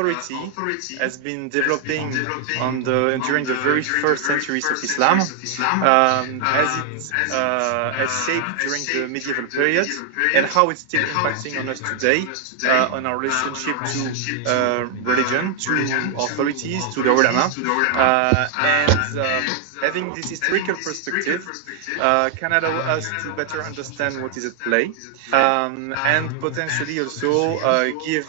authority has been developing during the very first centuries of Islam, as it has shaped during the medieval period, and how it's still impacting on us today, on our relationship to religion, to authorities, to the ulama, and having this historical perspective can allow us to better understand what is at play, and potentially also give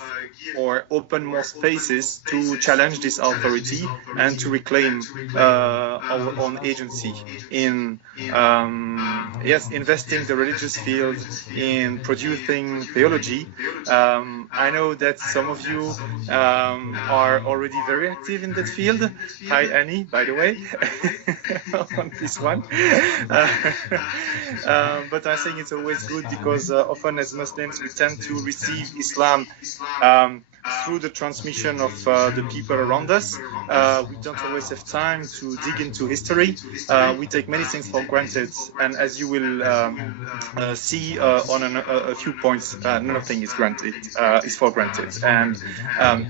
or open more spaces to challenge this authority and to reclaim our own agency in investing the religious field in producing theology. I know that some of you are already very active in that field. Hi, Annie, by the way, on this one. But I think it's always good because often as Muslims we tend to receive Islam through the transmission of the people around us. We don't always have time to dig into history. We take many things for granted, and as you will see on a few points, nothing is for granted. And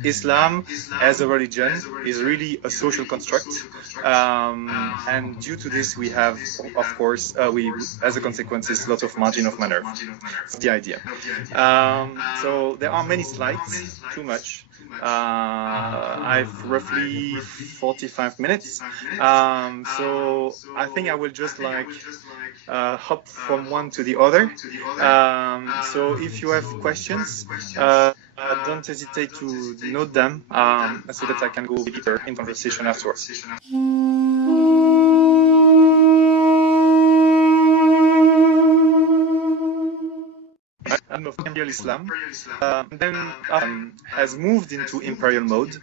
Islam as a religion is really a social construct, and due to this we have, of course, as a consequence, a lot of margin of maneuver. That's the idea. So there are many slides, too much. I've roughly 45 minutes, so I think I will just hop from one to the other. So if you have questions, don't hesitate to note them so that I can go deeper in conversation afterwards. Of Imperial Islam, then has moved into Imperial mode,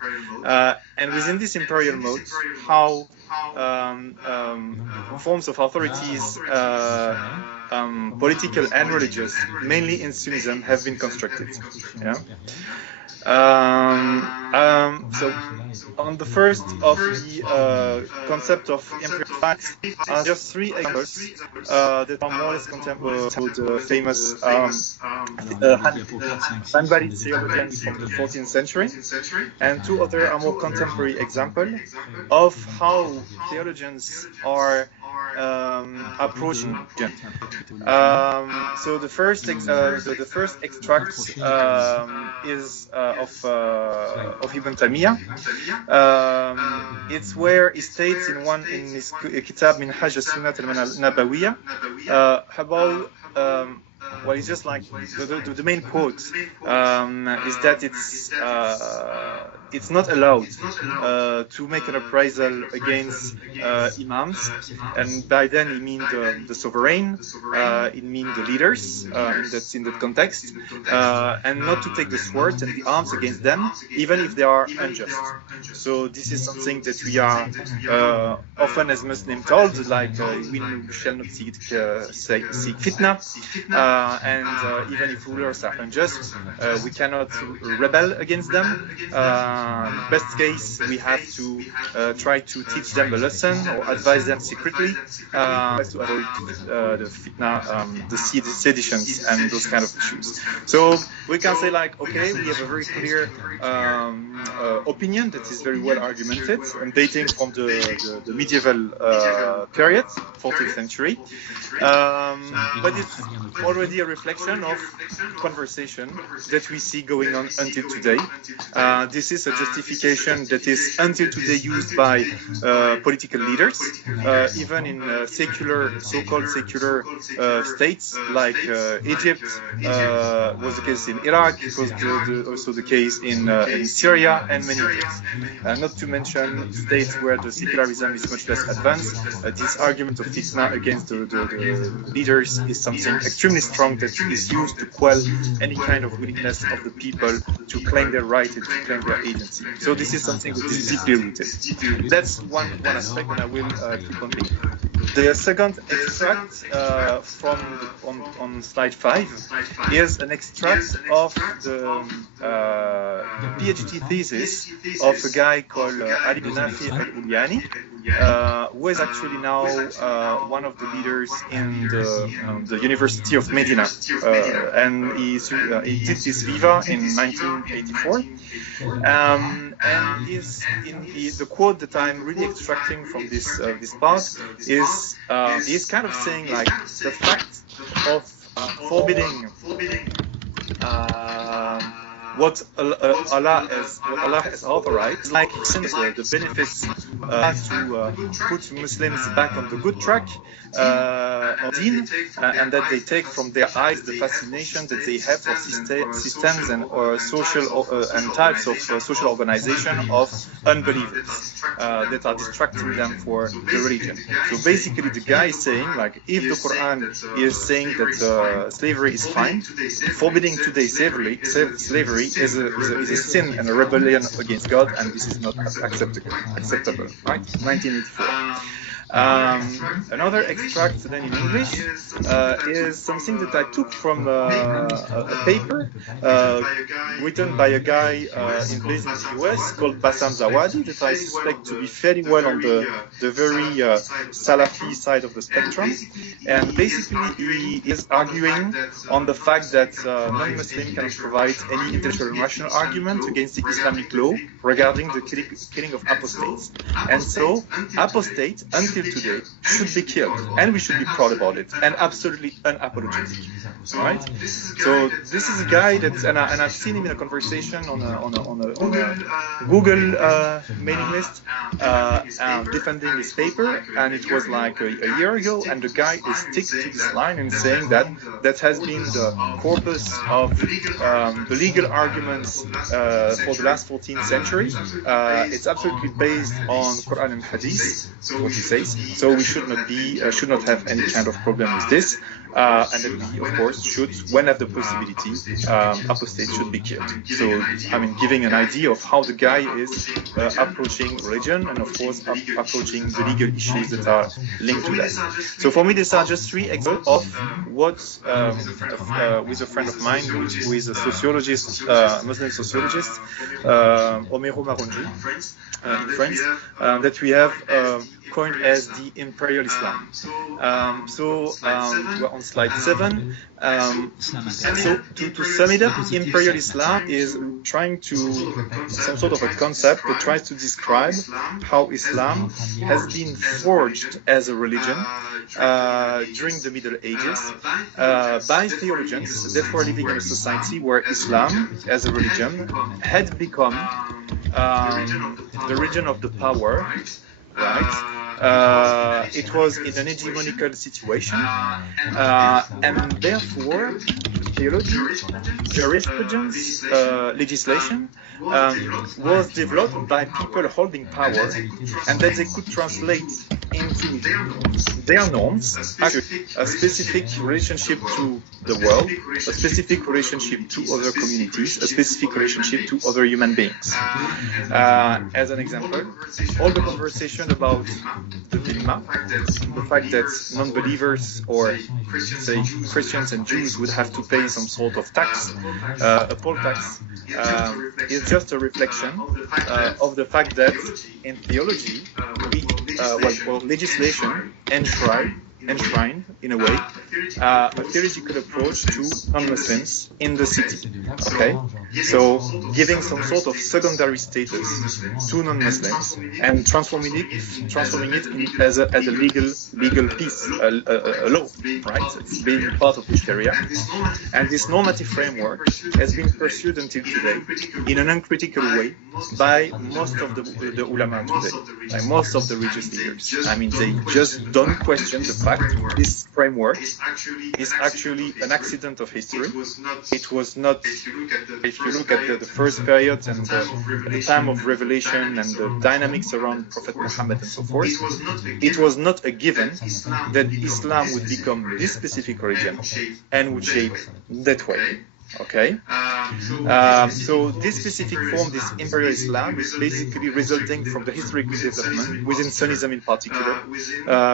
and within this Imperial mode, how forms of authorities, political and religious, mainly in Sunnism, have been constructed. Yeah. So on the first of the concept of imperial facts, just three examples that are more or less contemporary to the famous Hanbali theologians from the 14th century, and two other are more contemporary examples of how theologians are approaching. So the first extract is of Ibn Taymiyyah. It's where he states in his Kitab Minhaj al-Sunnat al-Nabawiyya about well, it's just like the main quote is that it's not allowed to make an appraisal against imams, and by then it means the sovereign, it means the leaders in that context, and not to take the sword and the arms against them, even if they are unjust. So this is something that we are often as Muslims told, like we shall not seek fitna. And even if rulers are unjust, we cannot rebel against them. Best case, we have to try to teach them a lesson or advise them secretly to avoid the fitna, the seditions and those kind of issues. So we can say like, okay, we have a very clear opinion that is very well argumented and dating from the medieval period, 14th century. But it's already a reflection of conversation that we see going on until today. This is a justification that is until today used by political leaders, even in secular, so-called secular states like Egypt, was the case in Iraq, it was also the case in Syria and many others. Not to mention states where the secularism is much less advanced. This argument of fitna against the leaders is something extremely strong that is used to quell any kind of willingness of the people to claim their right and to claim their agency. So this is something that is deeply rooted. That's one aspect, and I will keep on thinking. The second extract on slide 5 is an extract of PhD thesis of a guy called Ali bin Nafi al-Ulyani, who is actually now one of the leaders in the University of Medina, and he did this viva in 1984. And the quote that I'm really extracting from this part is he's kind of saying like the fact of forbidding what Allah has authorized, like the benefits to put Muslims back on the good track of Deen, and that they take from their eyes the fascination that they have for systems and social and types of social organization of unbelievers that are distracting them for the religion. So basically, the guy is saying like, if the Quran is saying that slavery is fine, forbidding today slavery is a sin and a rebellion against God, and this is not acceptable. Right? 1984. Another extract then in English is something that I took from a paper written by a guy based in the US called Bassam Zawadi, that I suspect to be fairly well on the very Salafi side of the spectrum. And basically he is arguing on the fact that non-Muslim cannot provide any intellectual and rational argument against the Islamic law regarding the killing of apostates. And so apostates, until today, should be killed, and we should be proud about it, and absolutely unapologetic. Right? So this is a guy that, and I've seen him in a conversation on a Google mailing list, defending his paper, and it was like a year ago, and the guy is sticking to this line and saying that has been the corpus of the legal arguments for the last 14th century. It's absolutely based on Quran and Hadith, what he says. So we should not have any kind of problem with this, and that we, of course, should, when have the possibility, apostates should be killed. So, I mean, giving an idea of how the guy is approaching religion, and of course approaching the legal issues that are linked to that. So for me, these are just three examples of what, with a friend of mine who is a sociologist, Muslim sociologist, Omero Marunji, in France, that we have coined as the Imperial Islam. We're on slide 7. So to sum it up, Imperial Islam is trying to, some sort of a concept that tries to describe how Islam has been forged as a religion during the Middle Ages by theologians that were living in a society where Islam as a religion had become the religion of the power, right? It was in an hegemonical situation, and therefore theology, jurisprudence, legislation was developed by people holding power, and that they could translate into their norms, actually, a specific relationship to the world, a specific relationship to other communities, a specific relationship to other human beings. As an example, all the conversation about the dilemma, the fact that non-believers, or say Christians and Jews, would have to pay some sort of tax, a poll tax, is just a reflection of the fact that in theology, legislation enshrined in a way a theological approach to non-Muslims in the city. Okay, so giving some sort of secondary status to non-Muslims and transforming it as a legal piece, a law, right? It's being part of the Sharia, and this normative framework has been pursued until today in an uncritical way by most of the ulama today, by most of the religious leaders. I mean, they just don't question the fact this framework is actually an accident of history. It was not, if you look at the first period and the time of revelation and the dynamics around Prophet Muhammad and so forth, it was not a given that Islam would become this specific religion and would shape that way. Okay, So this specific form, this Imperial Islam, is basically resulting from the historical development within Sunnism in particular,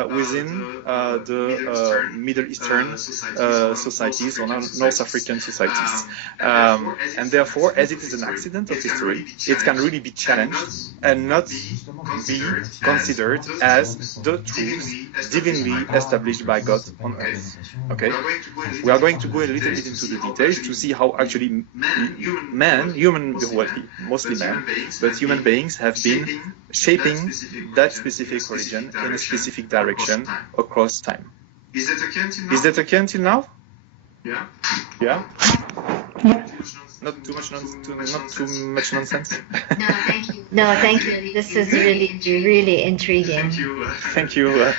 within the Middle Eastern societies or North African societies. And therefore, as it is an accident of history, it can really be challenged and not be considered as the truth divinely established by God on earth. Okay, we are going to go a little bit into the details to see how actually mostly men, but human beings have been shaping that specific religion in a specific direction across time. Is that okay until now? Yeah. Yeah. Not too much nonsense. No, thank you. This is really intriguing. Thank you.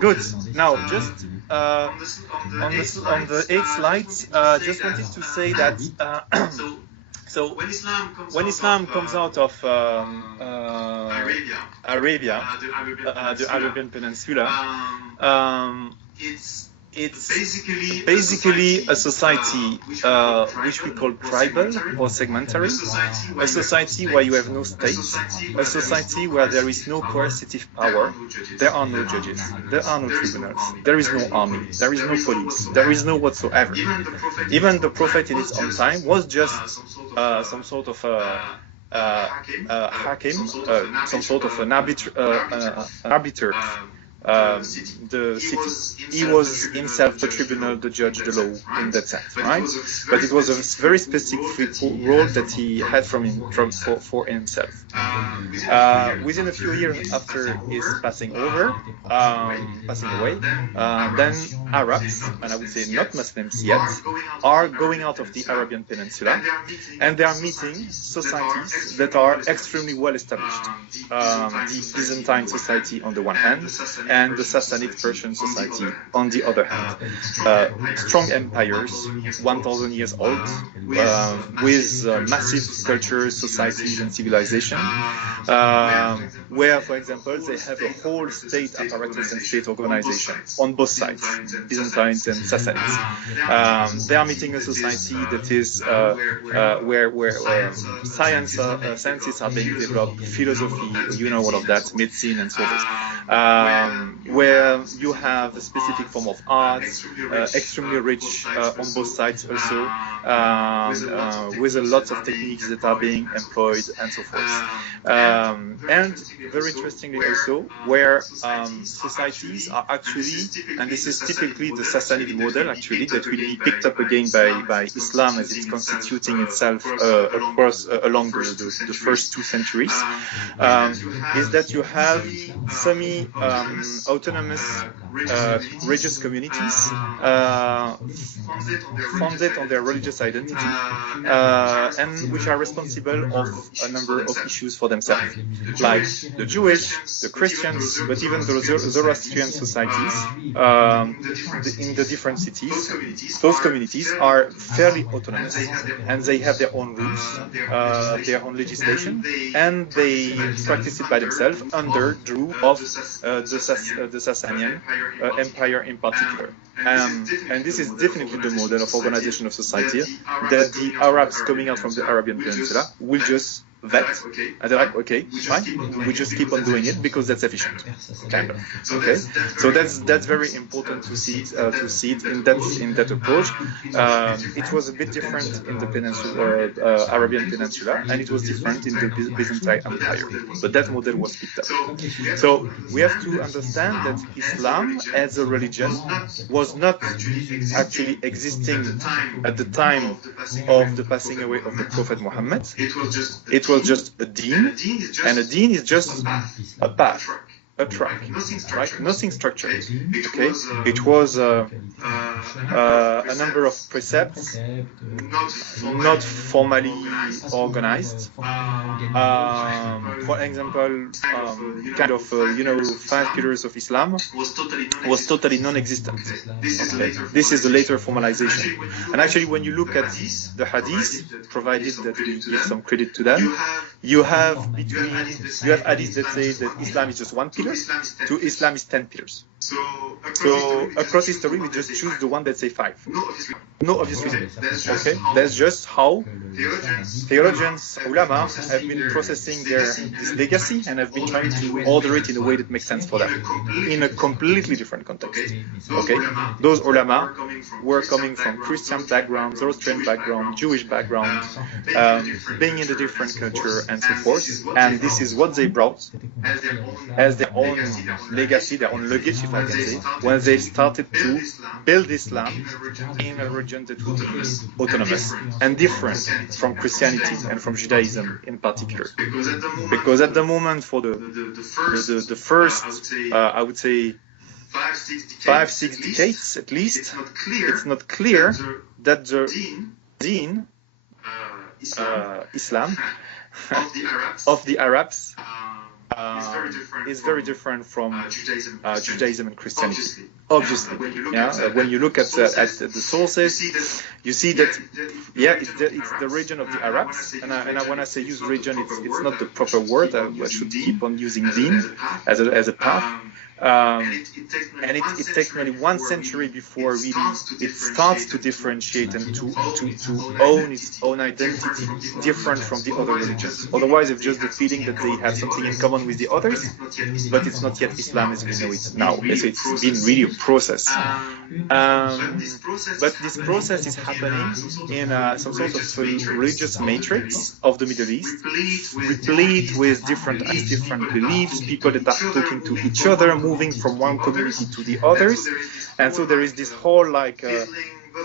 Good. Now, just on the 8th slide, just wanted to say that so when Islam comes out of Arabia, the Arabian Peninsula, it's basically a society which we call tribal or segmentary, a society where you have no state, a society where there is no coercive power, there are no judges, there are no tribunals, there is no army, there is no police, there is no whatsoever. Even the Prophet in his own time was just some sort of hakim, some sort of an arbiter. The city. He was himself the tribunal, the judge, the law in that sense, right? But it was a very specific role that he had for himself. Within a few years after his passing away, then Arabs, and I would say not Muslims yet, are going out of the Arabian Peninsula, and they are meeting societies that are extremely well established. The Byzantine society on the one hand, and the Sassanid Persian society on the other hand. Strong empires, 1,000 years old, with massive cultures, societies, and civilization, where, for example, they have a whole state apparatus and state organization on both sides, Byzantines and Sassanids. They are meeting a society that is where sciences are being developed, philosophy, you know all of that, medicine, and so forth. Where you have a specific form of art, extremely rich on both sides also, with a lot of techniques that are being employed and so forth. And very interestingly also, where societies are actually, and this is typically the Sassanid model actually, that will be picked up again by Islam as it's constituting itself along the first 2 centuries, is that you have semi-autonomous religious communities founded on their religious identity and which are responsible of a number of issues for themselves, like the Jewish, the Christians, but even the Zoroastrian societies in the different cities. Those communities are fairly autonomous, and they have their own rules, their own legislation, and they practice it by themselves under the rule of the Sasanian Empire in particular. And this is definitely the model of organization of society that the Arabs coming out from the Arabian Peninsula will just vet, and they're like, okay, fine, we just keep on doing it because that's efficient, kind of. Okay, so that's very important to see it in that approach. It was a bit different in the Arabian Peninsula, and it was different in the Byzantine Empire, but that model was picked up. So we have to understand that Islam as a religion was not actually existing at the time of the passing away of the Prophet Muhammad. It was just a deen, and a deen is just a path, a track, right? Nothing structured. Okay, it was a number of precepts, not formally organized. For example, kind of 5 pillars of Islam was totally non-existent. Okay, this is the later formalization. And actually, when you look at the Hadith, provided that we give some credit to them, you have Hadith that say that Islam is just 1 pillar to Islam is 10 pillars. So across history, we just choose the one that say 5. No obvious reason. Okay, that's just how theologians, ulama, have been processing this legacy and have been trying to order it in a way that makes sense for them, in a completely different context. Okay, those ulama were coming from Christian background, Zoroastrian background, Jewish background, being in a different culture and so forth, and this is what they brought as their own legacy, their own luggage, if I can say, when they started to build Islam in a region that would be autonomous and different from Christianity and from Judaism in particular. Because at the moment, for the first, I would say, 5-6 decades at least, it's not clear that the deen, Islam, of the Arabs is very different from Judaism and Christianity. Obviously, yeah. When you look at the sources, you see that it's the region of the Arabs. And when I say use region, it's not the proper word. I should keep on using deen as a path. And it takes nearly 1 century before really it starts to differentiate and to own its own identity different from the other religions. Otherwise, it's just the feeling that they have something in common with the others, but it's not yet Islam as we know it now. So it's been really a process. But this process is happening in some sort of religious matrix of the Middle East, replete with different beliefs, people that are talking to each other, moving from one community to the others, and so there is this whole like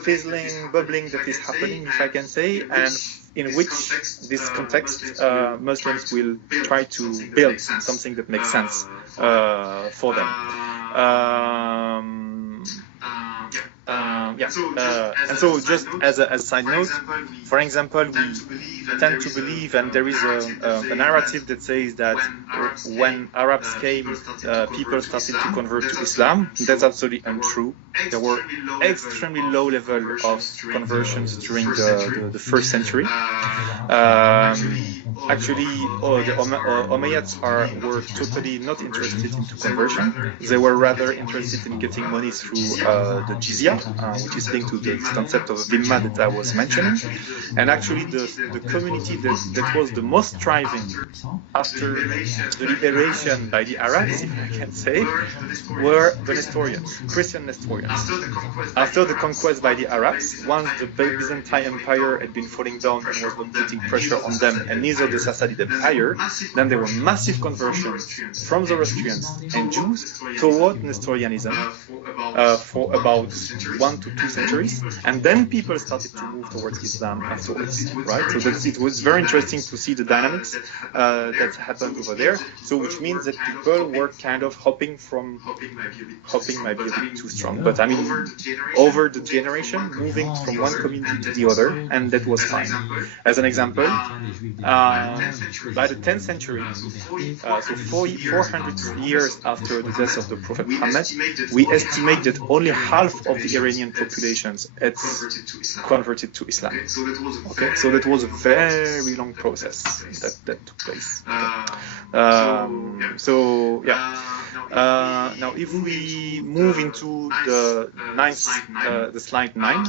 fizzling, bubbling that is happening, if I can say, and in which this context Muslims will try to build something that makes sense for them. And so just as a side note, for example, we tend to believe, and there is a narrative that says that when Arabs came, people started to convert to Islam. That's absolutely untrue. There were extremely low level of conversions during the first century. Actually, the Umayyads were totally not interested into conversion. They were rather interested in getting money through the jizya, which is linked to the concept of dhimma that I was mentioning. And actually, the community that was the most thriving after the liberation by the Arabs, if I can say, were the Nestorians, Christian Nestorians. After the conquest by the Arabs, once the Byzantine Empire had been falling down and was not putting pressure on them, and neither the Sassanid Empire, then there were massive conversions from Zoroastrians and Jews toward Nestorianism for about 1 to 2 centuries, and then people started to move towards Islam afterwards, right? So it was very interesting to see the dynamics that happened over there. So which means that people were kind of hopping might be a bit too strong, but I mean over the generation, moving from one community to the other, and that was fine. As an example, by the 10th century, so 400 years after the death of the Prophet Muhammad, we estimate that only half of the Iranian populations had converted to Islam. Okay, so that was a very long process that took place. Okay. So yeah. Now, if we move into the slide 9,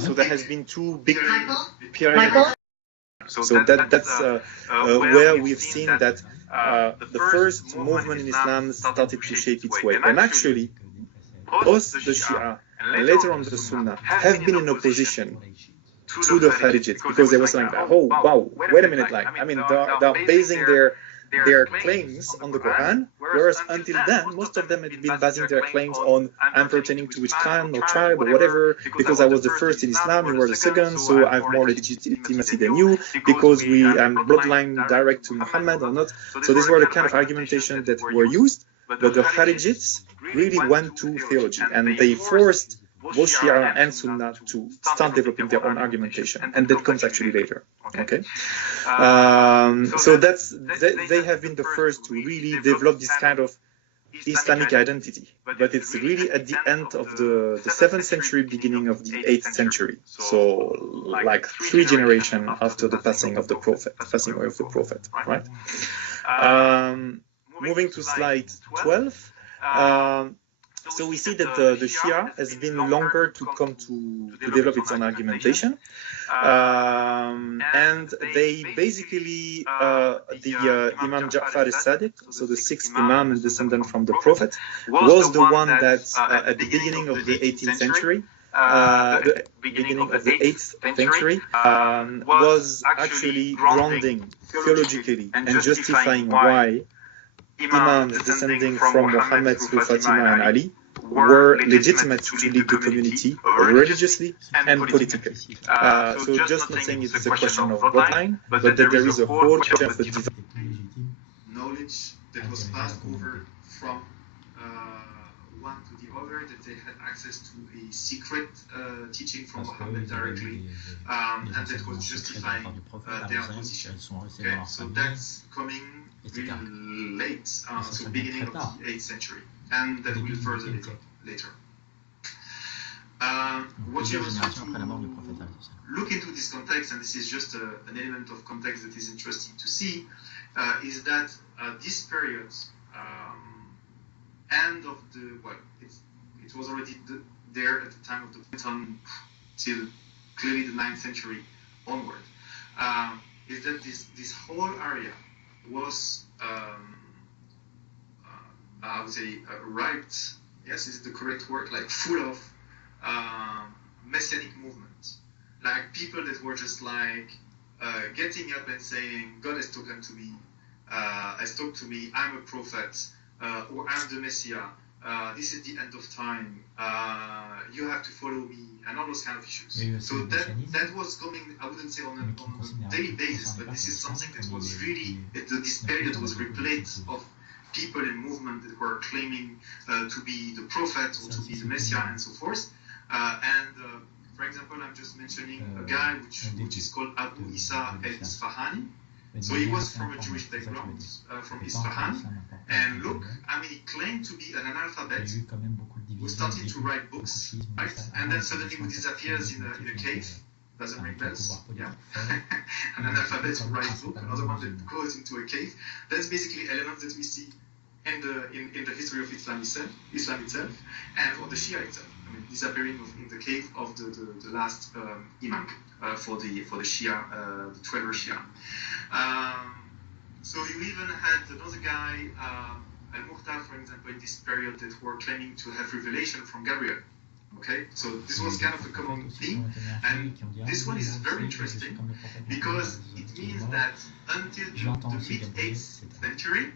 so there has been 2 big periods. So that's where we've seen that the first movement in Islam started to shape its way. And actually, both the Shia and later on the Sunnah have been in opposition to the Kharijites, because they were saying, oh wow, wait a minute, like, I mean, they're basing their claims on the Quran, whereas until then, most of them had been basing their claims on I'm pertaining to which clan or tribe or whatever, because I was the first in Islam, you were the second, so I have more legitimacy than you, because I'm bloodline direct to Muhammad or not. So these were the kind of argumentation that were used, but the Kharijites really went to theology, and they forced both Shia and Sunnah to start developing their own argumentation, and that comes actually later. Okay, so they have been the first to really develop this kind of Islamic identity, but it's really at the end of the 7th century, beginning of the 8th century. So like 3 generations after the passing of the Prophet, passing away of the Prophet, right? Moving to slide 12. So we see that the Shia has been longer to come to develop its own argumentation. And they basically, the Imam Ja'far al-Sadiq, so the sixth Imam and descendant from the Prophet, was the one that at the beginning of the 18th century, the beginning of the 8th century, was actually grounding theologically and justifying why Imams descending from Muhammad through Fatima and Ali were legitimate to lead the community religiously and politically. So just not saying it's a question of bloodline, but that there is a whole chain of divine knowledge that was passed over from one to the other, that they had access to a secret teaching from Muhammad directly, and that was justifying their position. Okay? So that's coming really late, so beginning of the 8th century, and that will further later. What you also to look into this context, and this is just an element of context that is interesting to see, is that this period, end of the, well, it was already there at the time of the Platon till clearly the 9th century onward, is that this whole area was, I would say, ripe, yes, is the correct word, like full of messianic movements, like people that were just like getting up and saying, God has spoken to me, has talked to me, I'm a prophet, or I'm the Messiah, this is the end of time, you have to follow me, and all those kind of issues. So that was coming, I wouldn't say on a daily basis, but this is something that was really, this period was replete of people in movement that were claiming to be the prophet or to be the Messiah and so forth. For example, I'm just mentioning a guy which is called Abu Isa al-Isfahani. So he was from a Jewish background, from Isfahan. And look, I mean, he claimed to be an analphabet who started to write books, right? And then suddenly he disappears in a cave. Doesn't ring bells? Yeah. An analphabet who writes book, another one that goes into a cave. That's basically elements that we see in the history of Islam itself, and for the Shia itself. I mean, disappearing in the cave of the last Imam for the Shia, the 12er Shia. So you even had another guy, Al-Mukhtar, for example, in this period that were claiming to have revelation from Gabriel. Okay, so this was kind of a common theme, and this one is very interesting because it means that until the mid-8th century,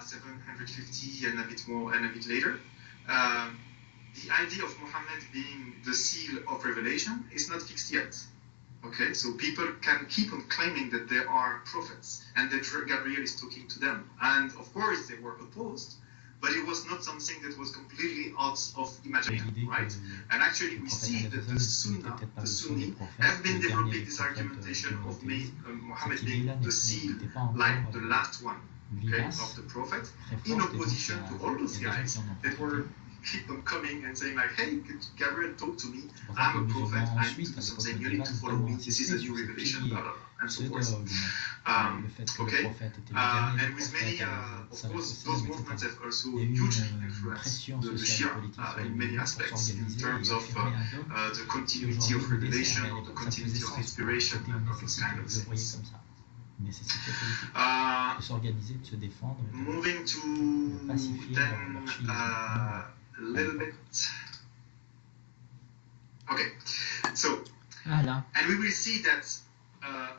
750 and a bit more and a bit later, the idea of Muhammad being the seal of revelation is not fixed yet. Okay, so people can keep on claiming that there are prophets and that Gabriel is talking to them. And of course they were opposed, but it was not something that was completely out of imagination, right? And actually we see that the Sunni, have been developing this argumentation of Muhammad being the seal, like the last one, okay, of the prophet, in opposition to all those guys that were keep on coming and saying like, hey, Gabriel talked to me, I'm a prophet, I need to do something, you need to follow me, this is a new revelation, blah, blah, blah, and so forth. Okay, and with many, of course, those movements have also hugely influenced the Shia in many aspects, in terms of the continuity of revelation, or the continuity of inspiration, and those kind of things. Moving to then a little bit. Okay, so and we will see that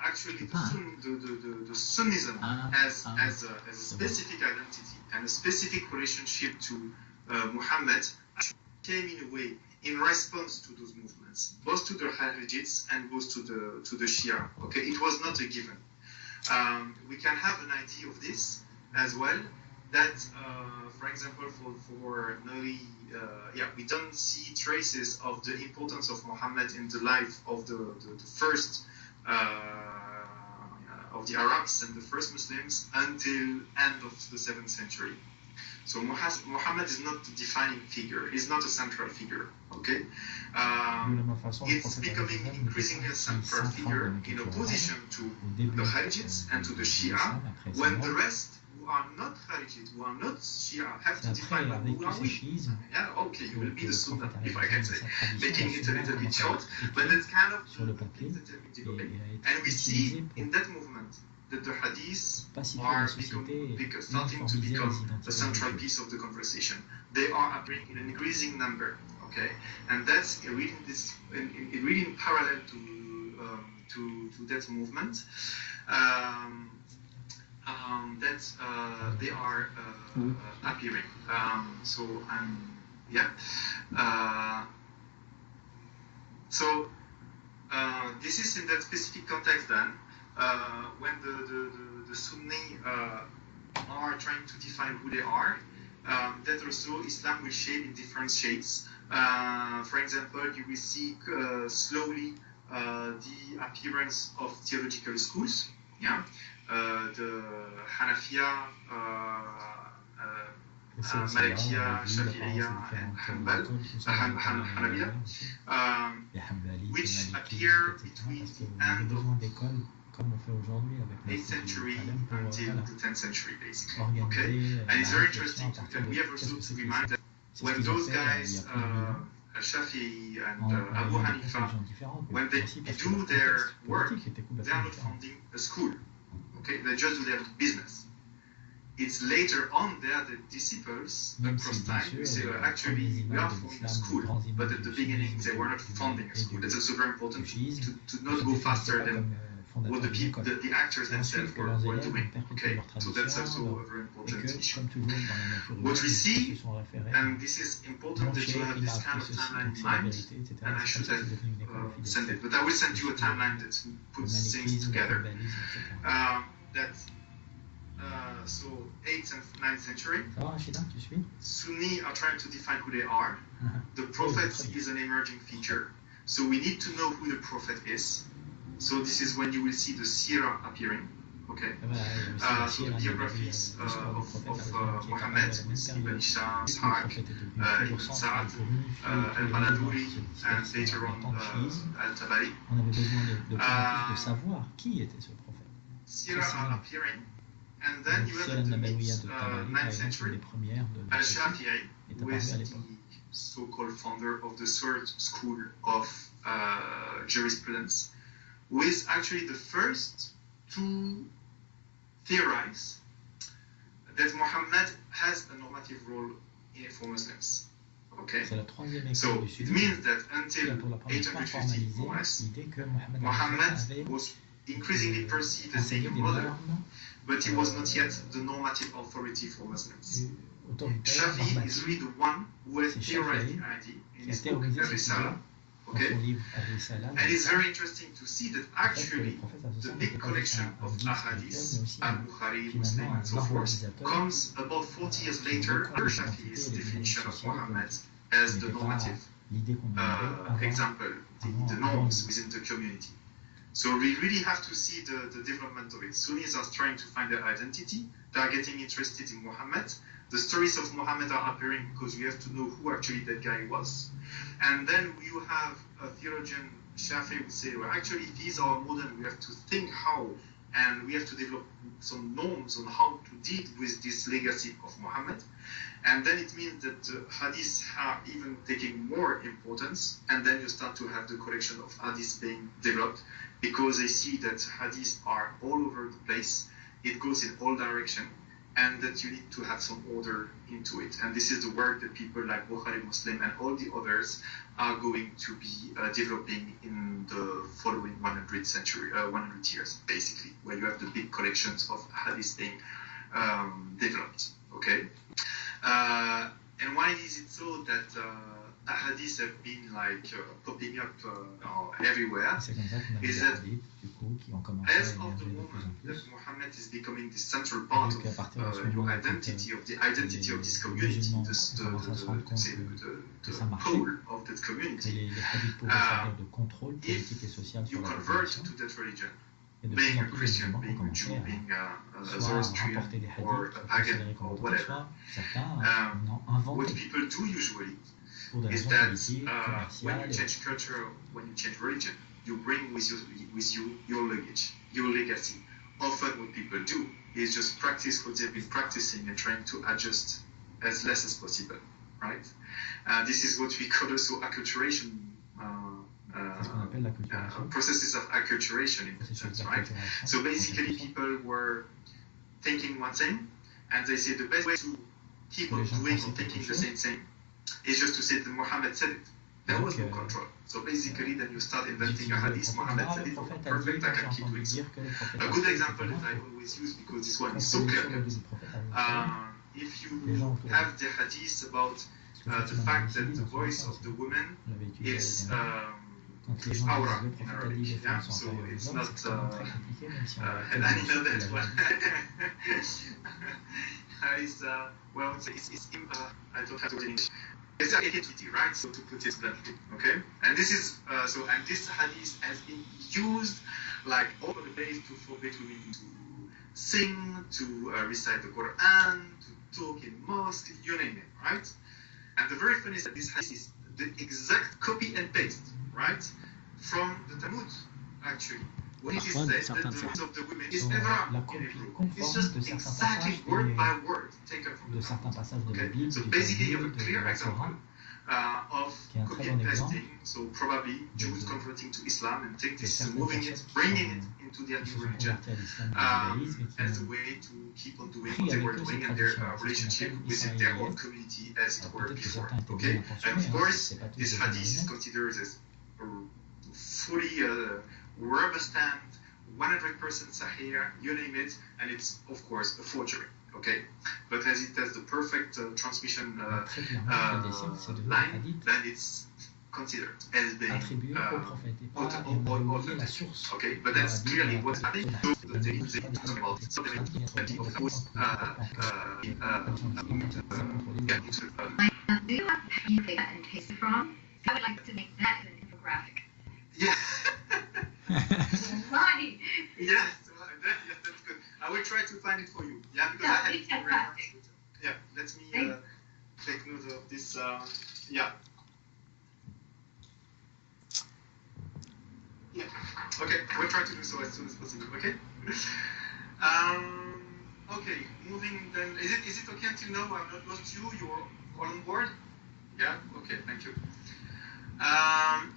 actually the Sunnism as a specific identity and a specific relationship to Muhammad came in a way in response to those movements, both to the Kharijites and both to the Shia. Okay, it was not a given. We can have an idea of this as well, that for example for Nuri, we don't see traces of the importance of Muhammad in the life of the first of the Arabs and the first Muslims until end of the 7th century. So Muhammad is not the defining figure, he's not a central figure, okay? It's becoming increasingly a central figure in opposition to the Kharijites and to the Shia, when the rest who are not Kharijites C'est après, il a vécu ce chiisme, que le prophète a réalisé sa tradition, la sunna, comment ça va être écrit sur le papier, et a été utilisé pour pacifier la société et uniformiser les identités religieuses. They are appearing in an increasing number, okay, and that's reading this reading parallel to that movement. That they are appearing. So yeah. So this is in that specific context then, when the Sunni are trying to define who they are. That also Islam will shape in different shades. For example, you will see slowly the appearance of theological schools. Yeah, the Hanafiya, Malikiya, Shafi'iyya, and Hanabiya, which appear between the end of comme on fait aujourd'hui avec 8th century CALEM until the 10th century, basically. organiser Okay, and it's la very réflexion à interesting. partir And de we have qu'est-ce also que c'est to que remind that c'est ce when qu'ils ont those fait il y guys, a plus de 1000 ans, Shafi'i en and Abu ayant des Hanifa, conclusions différentes, mais when they aussi parce que do leur their contexte work, politique était they complètement are not différent. founding a school. Okay, they just do their business. It's later on there the disciples Même across si, bien time we sûr, say, les actually premiers we are imams de founding a l'islam, les school, grands but imams at the du beginning they sunnisme were not founding a et school. That's also very important du chiisme to ne not se go définissaient faster pas than comme what fondateurs d'une école. the actors Et ensuite themselves que leurs were élèves ont doing. perpétué Okay, leur so that's tradition, also a very et important que, issue. comme toujours dans la nature What humaine, we ceux see, qui sont référés, and this is important mon that you chef, have il m'a this kind appris of ceci, timeline donc in c'est la mind, vérité, etc. and I C'est should comme ça have que c'est devenu une école send fidèle. it, but I will send you a Le timeline that puts things manichéisme, le together. kabbalisme, etc. That so 8th and 9th century, Ça va, Rachida, tu suis? Sunni are trying to define who they are. The prophet is an emerging feature, so we need to know who the prophet is. So this is when you will see the Sirah appearing. Okay. So the biographies of Muhammad, Ibn Hisham, Ishaq, Ibn Sa'd, Al-Baladuri, and later on Al-Tabari. On avait besoin de plus en plus de savoir qui était ce prophète. Sirah are appearing, and then Donc, you Sirah have the al-Nabawiyya de Tabari, par 9th exemple, une century, des premières de Al-Shafi'i, est apparue with à the l'époque. so-called founder of the third school of jurisprudence, who is actually the first to theorize that Muhammad has a normative role for Muslims. Okay? C'est la troisième école So du it sudisme means that qui a until pour la première fois 850 formalisé more or less, l'idée que Mohammed Muhammad avait was increasingly perceived as being enseigné a des model, normes but he was not yet the normative authority for Muslims. autoritaires, Shafi is really normatives, the one who has C'est theorized Shafi'i the idea in qui a his book théorisé cette Al-Risala. idée dans Okay? son livre Al-Risala. And it's very interesting to see that Le fait que le actually prophète the n'était big pas juste collection un of guide spirituel, ahadith, mais aussi Al-Bukhari, finalement Muslim, and so un forth, organisateur comes about 40 years qui later découvre under l'identité Shafi'i's et les dynamiques definition of sociales et Muhammad politiques. as Ce the n'était pas normative l'idée qu'on avait avant, example, the avant norms lui. within the community. So we really have to see the development of it. Sunnis are trying to find their identity. They are getting interested in Muhammad. The stories of Muhammad are appearing because we have to know who actually that guy was. And then you have a theologian, Shafi, would say, well, actually, these are modern. We have to think how, and we have to develop some norms on how to deal with this legacy of Muhammad. And then it means that the hadiths are even taking more importance, and then you start to have the collection of hadiths being developed, because they see that hadiths are all over the place, it goes in all directions, and that you need to have some order into it. And this is the work that people like Bukhari, Muslim, and all the others are going to be developing in the following 100 years, basically, where you have the big collections of hadiths being developed. Okay. And why is it so that hadiths have been like popping up everywhere? C'est comme ça qu'on a Is les that hadiths, du coup, qui ont commencé as à of the émerger de plus en moment that plus. Muhammad is becoming the central part Vu qu'à partir de ce of your moment, quand identity, of the identity of this community, musulmans the commencent à se rendre compte que ça marchait, pole of that que community, les hadiths pouvaient servir de contrôle politique et social you sur la convert population. to that religion, Et de being plus a en plus de Christian, musulmans being ont a Jew, commencé being a soit à Zoroastrian rapporter des or hadiths a considérés pagan comme or authentiques, whatever. soit certains en ont What inventé people do usually pour des is raisons that politiques, when commerciales. you change culture, when you change religion, you bring with you your luggage, your legacy. often what people do is just practice what they've been practicing and trying to adjust as less as possible, right? This is what we call also acculturation. C'est ce qu'on appelle l'acculturation. Processes of acculturation in that sense, right? So basically, people were thinking one thing, and they say the best way to keep on doing or thinking the same thing is just to say that Muhammad said it. There was no control. So basically, then you start inventing a hadith. Muhammad said it. Perfect. I can keep doing so. A good example that I always use, because this one is so clear. If you have the hadith about the fact that the voice of the woman is aura in Arabic, yeah? So it's not an animal that one. Well, it's I don't have to English. It's an entity, right? So to put it bluntly, okay? And this is and this hadith has been used like all over the place to forbid women to sing, to recite the Quran, to talk in mosque, you name it, right? And the very funny is that this hadith is the exact copy and paste, right, from the Talmud, actually. When it is said that the voice of the women is ever in Hebrew, it's just exactly word by word taken from the Talmud. Okay? So basically, you have a clear example of copy and pasting. So probably Jews converting to Islam and take this, moving it, bringing it into their new religion as a way to keep on doing what they were doing and their relationship with their own community as it were before. Okay, and of course, this hadith is considered as fully rubber stamped, 100% sahih, you name it, and it's of course a forgery. Okay, but as it has the perfect transmission line, then it's considered as being authentic. Okay, but that's clearly what's happening. Do you have anything that and paste from? I would like to make that in an infographic. Yeah. Funny. Yes, that's good. I will try to find it for you. Yeah, because I had it in reference. Yeah, let me take note of this. Yeah. Yeah. Okay, we'll try to do so as soon as possible. Okay. Okay. Moving then. Is it okay until now? I've not lost you. You're all on board. Yeah. Okay. Thank you.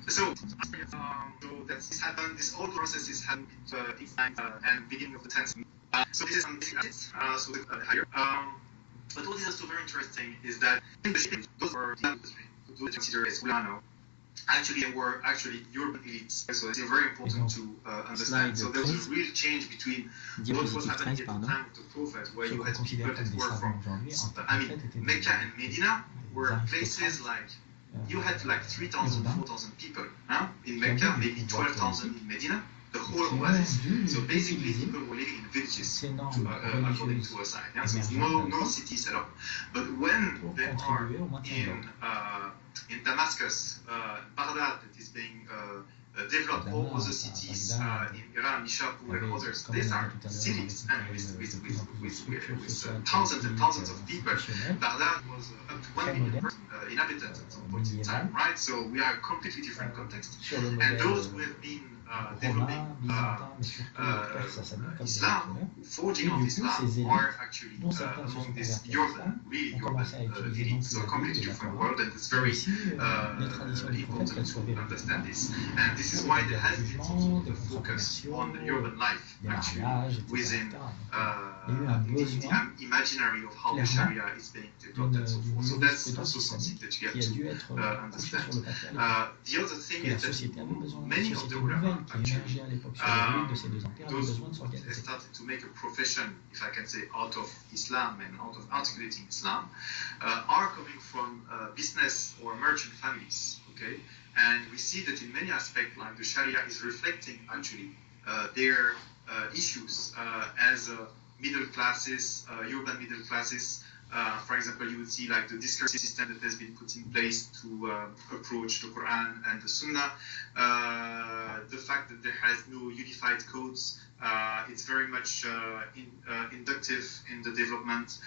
So that's happened. This whole process is happened and beginning of the 10th. So this is on higher. But what is also very interesting is that those were considered as Ulano. Actually, they were urban elites. So it's very important to understand. So there was a real change between what was happening at the time of the Prophet, where you had people that were from, Mecca and Medina were places like, you had like 3,000, 4,000 people in Mecca, maybe 12,000 in Medina, the whole oasis. So basically, people were living in villages, according to our side. Yeah? So no cities at all. But when they are in Damascus, Baghdad, that is being developed, all other cities in Iran, Nishapur and others, these are cities and with thousands and thousands of people. Baghdad was up to 1 million inhabitants at some point in time, right? So we are a completely different context. And those who have been developing Islam, forging of Islam, are actually among this really urban elite. So a completely different world, and it's very important to understand this. And this is why there has been also the focus on urban life, actually, within the imaginary of how the Sharia is being developed and so forth. So that's also something that you have to understand. The other thing is that many of the ulama, actually, those who started to make a profession, if I can say, out of Islam and out of articulating Islam, are coming from business or merchant families, okay? And we see that in many aspects, like the Sharia is reflecting actually their issues as middle classes, urban middle classes. For example, you would see like the discourse system that has been put in place to approach the Quran and the Sunnah. The fact that there has no unified codes, it's very much inductive in the development.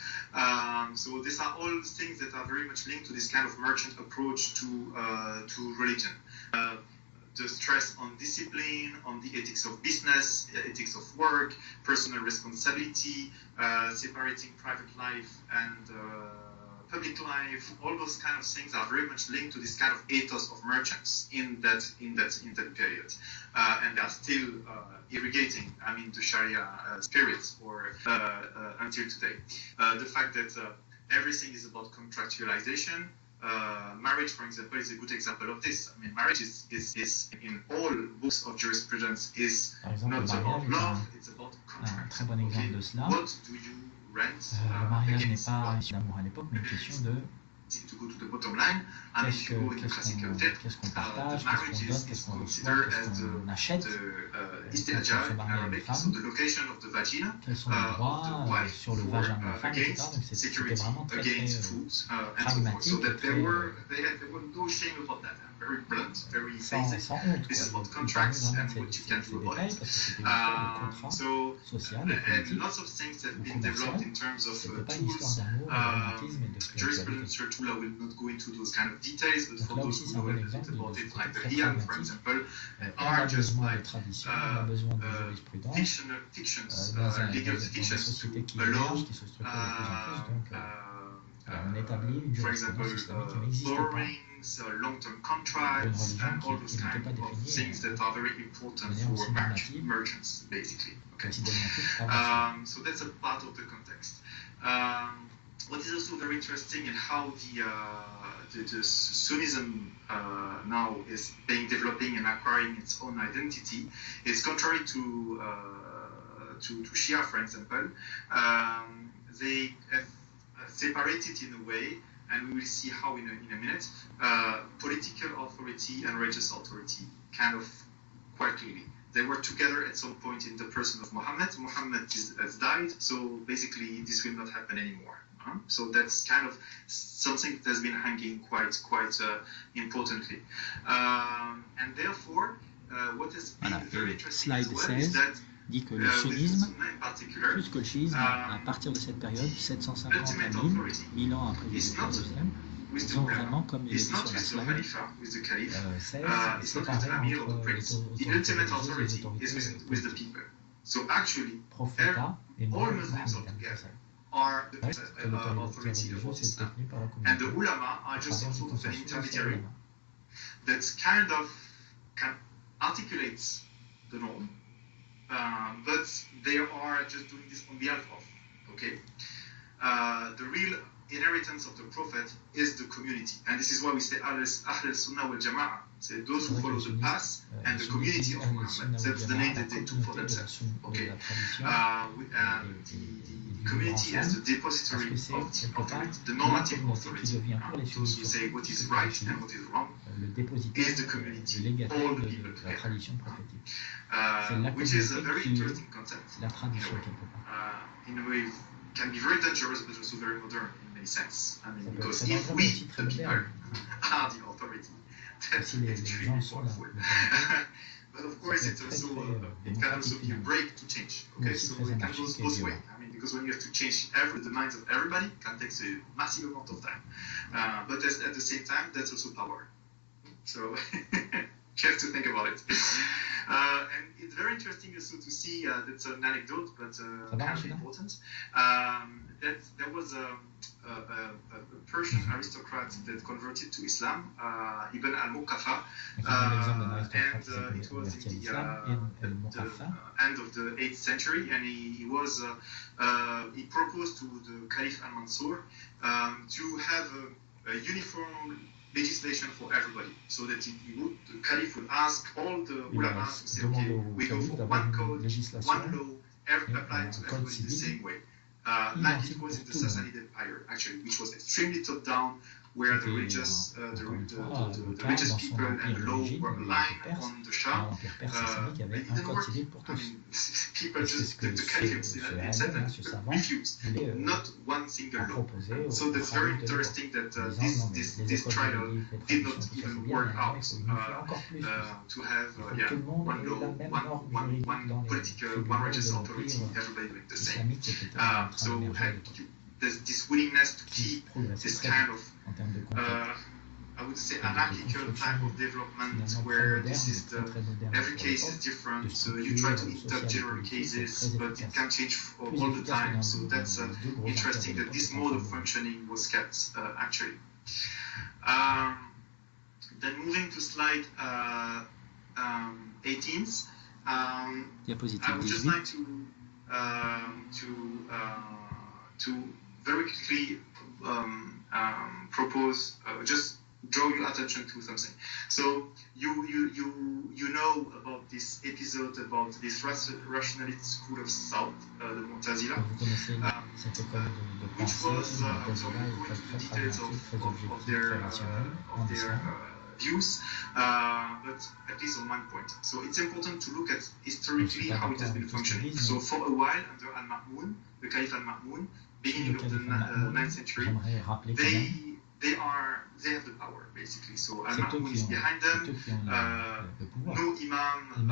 So these are all things that are very much linked to this kind of merchant approach to religion. the stress on discipline, on the ethics of business, ethics of work, personal responsibility, separating private life and public life. All those kind of things are very much linked to this kind of ethos of merchants in that period, and they are still irrigating, I mean, the Sharia spirits or until today. The fact that everything is about contractualization. Marriage, for example, is a good example of this. I mean, marriage is in all books of jurisprudence is not about love, it's about contract. Très bon exemple de cela. What do you rent Le mariage n'est pas une question d'amour à l'époque, mais une question de to go to the bottom line, qu'est-ce qu'on partage, qu'est-ce qu'on donne, qu'est-ce qu'on reçoit, qu'est-ce qu'on achète, istiaja in Arabic, so the location of the vagina, quels sont les droits sur le vagin de la femme, etc. Donc c'était vraiment très pragmatique, sans honte. This is about contracts and what you can do about it. And lots of things have been developed in terms of tools. Jurisprudence I will not go into those kind of details, but for those who know a bit about it, like the IAM, for example, are just like fictions, legal fictions to allow, for example, borrowings, long-term contracts, and all those kind of things that are very important for merchants, basically. Okay. So that's a part of the context. What is also very interesting in how the Sunnism now is developing and acquiring its own identity is contrary to Shia, for example. They have separated in a way, and we will see how in a minute, political authority and religious authority kind of quite clearly. They were together at some point in the person of Muhammad. Muhammad has died, so basically this will not happen anymore. So that's kind of something that has been hanging quite importantly. And therefore, what has been very interesting as well is that dit que le sunnisme, plus que le chiisme, à partir de cette période, 750 à 1000 ans après Jérusalem, ils ont vraiment, comme il est dit sur la slide, 16 séparés entre l'autorité religieuse et les autorités politiques. Prophétat et mohammédaine. Are the authority of Islam, and the ulama are just sort of an intermediary that kind of articulates the norm, but they are just doing this on behalf of. Okay, the real inheritance of the Prophet is the community, and this is why we say Ahl Sunnah wal Jama'ah. So those who follow the path and the community of Muhammad. That's the name that they took for themselves. Okay, the community as the depository of the authority, the normative authority. Those who say what is right and what is wrong is the community, all the people together. Which is a very interesting concept. In a way, can be very dangerous, but also very modern in many sense. I mean, because if we, the people, are the authority, that's extremely powerful. But of course, it's also it can also be a break to change. Okay, so it can go both ways. I mean, because when you have to change the minds of everybody, it can take a massive amount of time. But at the same time, that's also power. So you have to think about it. And it's very interesting also to see, that's an anecdote, but kind of important, that there was a Persian aristocrat that converted to Islam, Ibn al-Muqaffa, and it was in the end of the 8th century, and he proposed to the Caliph al-Mansur to have a uniform legislation for everybody, so that the Caliph would ask all the ulama to say, okay, we go for one code, one law, applied to everybody the same way. Like it was in the Sassanid Empire, actually, which was extremely top down, where the religious people and the law were aligned on the Shah. It didn't work. I mean, people just, the Caliph said that refused, not one single law. So that's very interesting that this trial did not even work out to have one law, one political, one religious authority, everybody doing the same. So there's this willingness to keep this kind of, I would say, anarchical type of development where this is every case is different. So you try to induct general cases, but it can change all the time. So that's interesting that this mode of functioning was kept actually. Then moving to slide 18, I would just like to very quickly propose, just draw your attention to something. So you know about this episode about this rationalist school of thought, the Mu'tazila, which was I will not go into the details of their views, but at least on one point. So it's important to look at historically how it has been functioning. So for a while under Al-Ma'mun, the Caliph Al-Ma'mun, beginning of the 9th century, they have the power basically. So Al-Ma'mun is behind them. No imam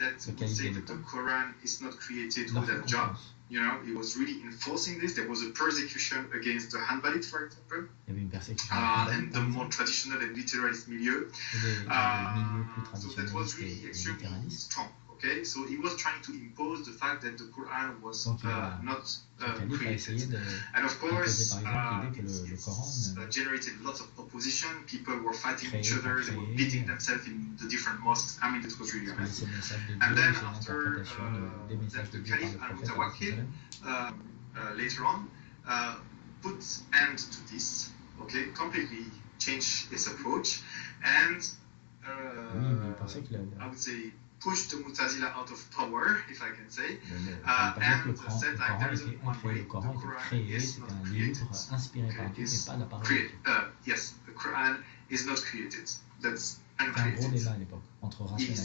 that would say that the Quran is not created with that job. You know, he was really enforcing this. There was a persecution against the Hanbalites, for example, and the more traditional and literalist milieu. So that was really extremely strong. Okay, so he was trying to impose the fact that the Quran was not created. And of course, it's generated lots of opposition. People were fighting each other. They were beating themselves in the different mosques. I mean, it was really amazing. And then after the Caliph Al-Mutawakkil, later on, put end to this. Okay, completely changed his approach, and I would say pushed the Mu'tazila out of power, if I can say, and said like there is only one way. The Quran is not created. Yes, the Quran is not created. That's uncreated. It's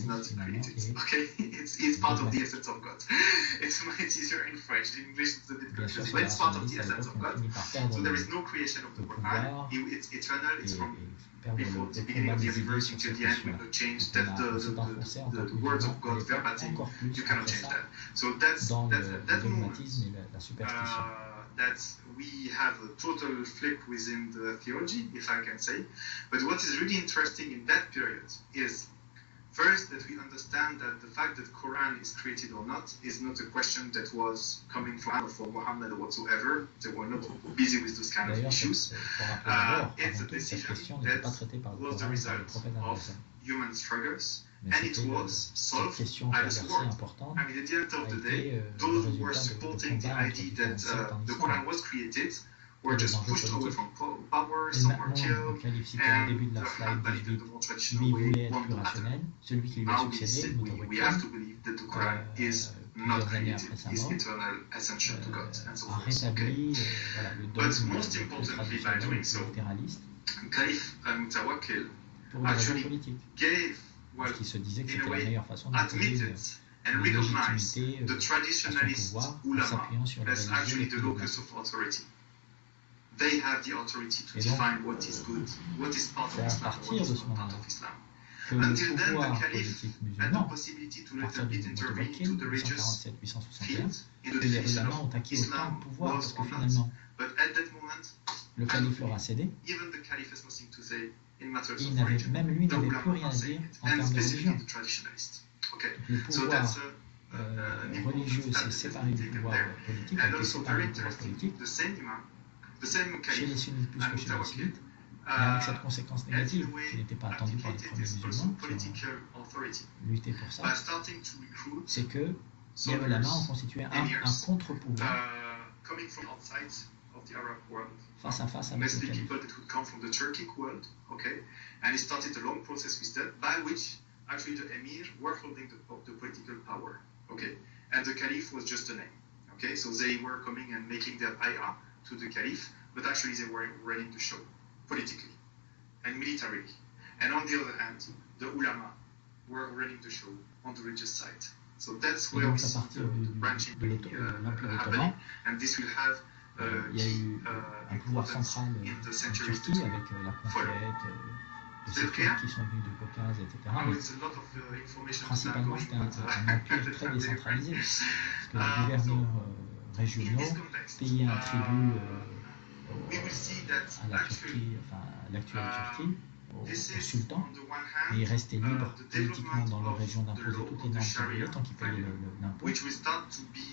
not created. Okay, it's part of the essence of God. It's easier in French. In English, it's a bit confusing, but it's part of the essence of God. So there is no creation of the Quran. It's eternal. It's from before the beginning of the universe until the end with no change. That's the words of God verbatim. You cannot change that. So that's at that moment that we have a total flip within the theology, if I can say. But what is really interesting in that period is first that we understand that the fact that Quran is created or not is not a question that was coming from Muhammad or whatsoever. They were not busy with those kind of issues. It's a decision that was the result of human struggles, and it was solved by the sword. I mean, at the end of the day, those who were supporting the idea that the Quran was created were just pushed away from power, some were killed, and the Hanbali, the more traditional way, won the battle. Now we have to believe that the Quran is not created, is eternal, essential to God, and so forth. Okay? But most importantly, by doing so, Caliph Al-Mutawakkil actually gave, well, in a way, admitted and recognized the traditionalist ulama as actually the locus of authority. They have the authority to define what is good, what is part of Islam, what is not part of Islam. Until then, the Caliph had the possibility to little bit intervene into the religious field in the definition of Islam was or not. But at that moment, even the Caliph has nothing to say in matters of religion. The ulama are saying it, and specifically the traditionalists. Okay, so that's an important step that we taken there. And also very interesting, the same imam, the same Caliph, Al-Mutawakkil, avec cette conséquence négative qui n'était pas attendue par les premiers musulmans qui ont lutté pour ça, c'est que les ulama ont constitué un contre-pouvoir face à face avec le calife. And he started a long process with that, by which actually the emir were holding the political power. Okay, and the caliph was just a name. Okay, so they were coming and making their bay'ah to the caliph, but actually they were running the show politically and militarily. And on the other hand, the ulama were running the show on the religious side. So that's where we see the branching happening, and this will have importance in the centuries to follow. De ces Turcs qui sont venus du Caucase, etc. Principalement, c'était un empire très décentralisé, parce que les gouverneurs régionaux payaient un tribut à la Turquie, enfin à l'actuelle Turquie, au sultan, et ils restaient libres politiquement dans leur région d'imposer toutes les normes qu'ils voulaient tant qu'ils payaient l'impôt. Et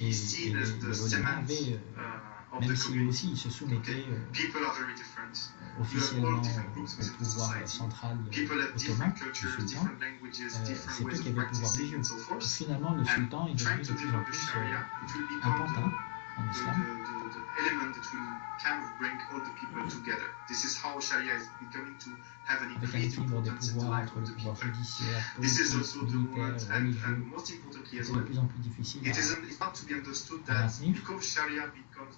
les ulama avaient, même si eux aussi ils se soumettaient officiellement au pouvoir central ottoman du sultan, c'est eux qui avaient le pouvoir religieux. Donc, finalement, le sultan est devenu de plus en plus un pantin en islam. Avec un équilibre des pouvoirs entre le pouvoir judiciaire, politique, militaire, religieux, c'est de plus en plus difficile à maintenir,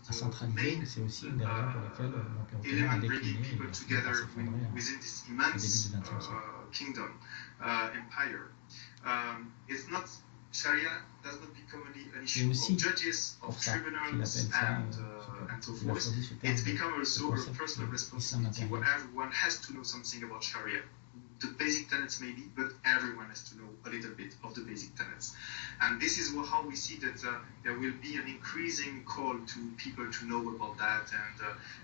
à centraliser. C'est aussi une des raisons pour lesquelles l'Empire ottoman a décliné et a fini par s'effondrer au début du XXe siècle. Et aussi, pour ça qu'il appelle ça, il a choisi ce terme, ce concept d'islam impérial. The basic tenets maybe, but everyone has to know a little bit of the basic tenets. And this is how we see that there will be an increasing call to people to know about that and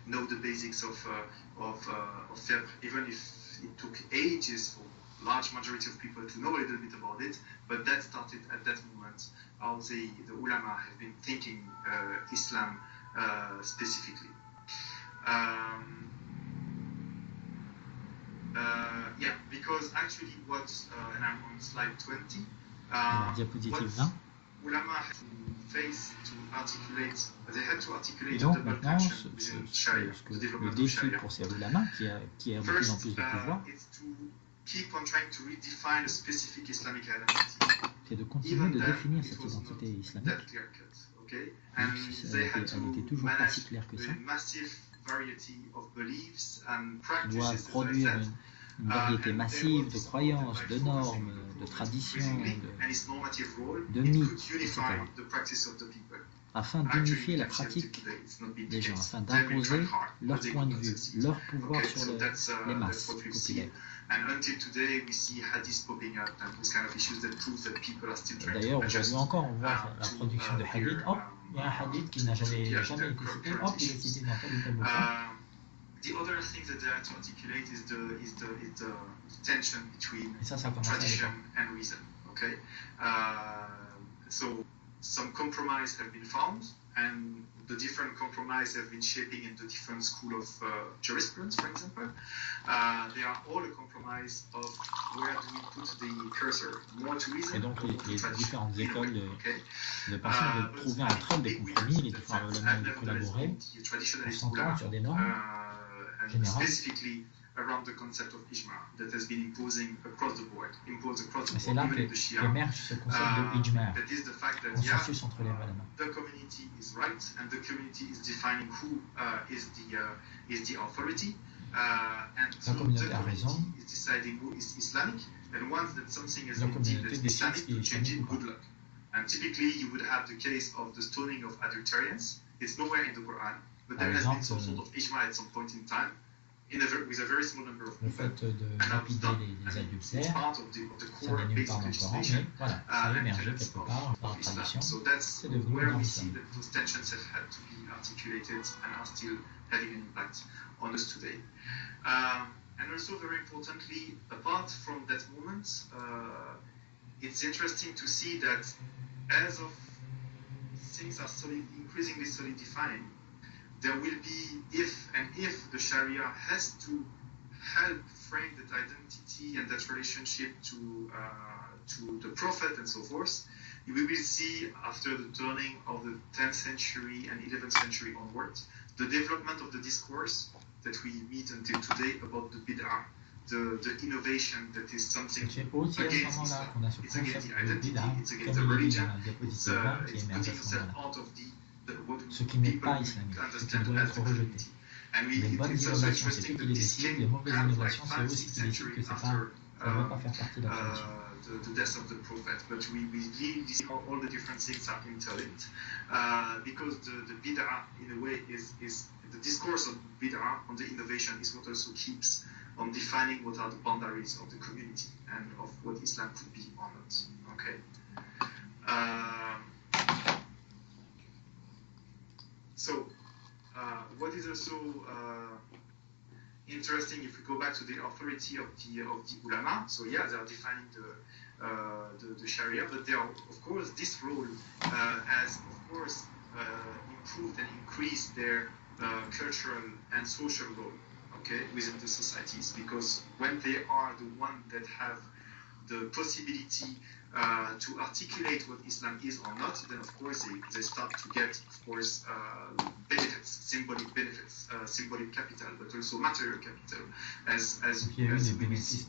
know the basics of fiqh, even if it took ages for large majority of people to know a little bit about it, but that started at that moment how the ulama have been thinking Islam specifically. Yeah, because actually what, and I'm on slide 20, diapositive 20. Ulama had to face to articulate, they had to articulate Et donc the maintenant, le défi pour ces ulama, qui a de plus en plus de pouvoir, c'est de continuer de définir cette identité islamique. Même si elle n'était toujours pas si claire que ça. Qui doit produire une variété massive de croyances, de normes, de traditions, de mythes, etc. Afin d'unifier la pratique des gens, afin d'imposer leur point de vue, leur pouvoir sur les masses populaires. D'ailleurs, aujourd'hui encore, on voit la production de hadiths. Hop, il y a un hadith qui n'a jamais été cité, hop, il est cité dans tel ou tel bouquin. Et ça commence à l'époque. So some compromise have been found, and the different compromise have been shaping in the different school of jurisprudence, for example. They are all a compromise of where do we put the cursor, more to reason. Et donc les différentes écoles de pensée de trouver entre elles des compromis, les différents éléments de collaborer pour s'entendre sur des normes générales. Around the concept of ijma that has been imposing across the board, Et c'est là qu'émerge ce concept de ijma, consensus entre les ulama. The community is right, and the community is defining who is the authority, and la communauté a raison. Is deciding who is Islamic, and once that something has been deemed as Islamic, you change it, good luck. And typically, you would have the case of the stoning of adulterants. It's nowhere in the Quran, but there has been some sort of ijma at some point in time. With a very small number of le fait de lapider les adultères, ça n'est nulle part dans le Coran, mais voilà, ça a émergé quelque part par la tradition, c'est devenu dans l'islam. And also very importantly, apart from that moment, it's interesting to see that as of things are increasingly solidifying, there will be, if the Sharia has to help frame that identity and that relationship to the Prophet and so forth, we will see after the turning of the 10th century and 11th century onwards, the development of the discourse that we meet until today about the bid'ah, the innovation that is something against Islam. It's against the identity, it's against the religion, it's putting yourself out of ce qui n'est pas islamique, ce qui doit être rejeté. Les bonnes innovations, c'est lui qui les décide, les mauvaises innovations, c'est eux aussi qui décident que ça ne doit pas faire partie de la tradition. The death of the prophet, but we really see how all the different things are interlinked, because the bid'ah in a way is the discourse of bid'ah on the innovation is what also keeps on defining what are the boundaries of the community and of what Islam could be or not. Okay. So what is also interesting if we go back to the authority of the ulama. So yeah, they are defining the Sharia, but they are, of course, this role has, of course, improved and increased their cultural and social role, okay, within the societies, because when they are the one that have the possibility to articulate what Islam is or not, then of course they start to get, of course, benefits, symbolic capital, but also material capital, as we see.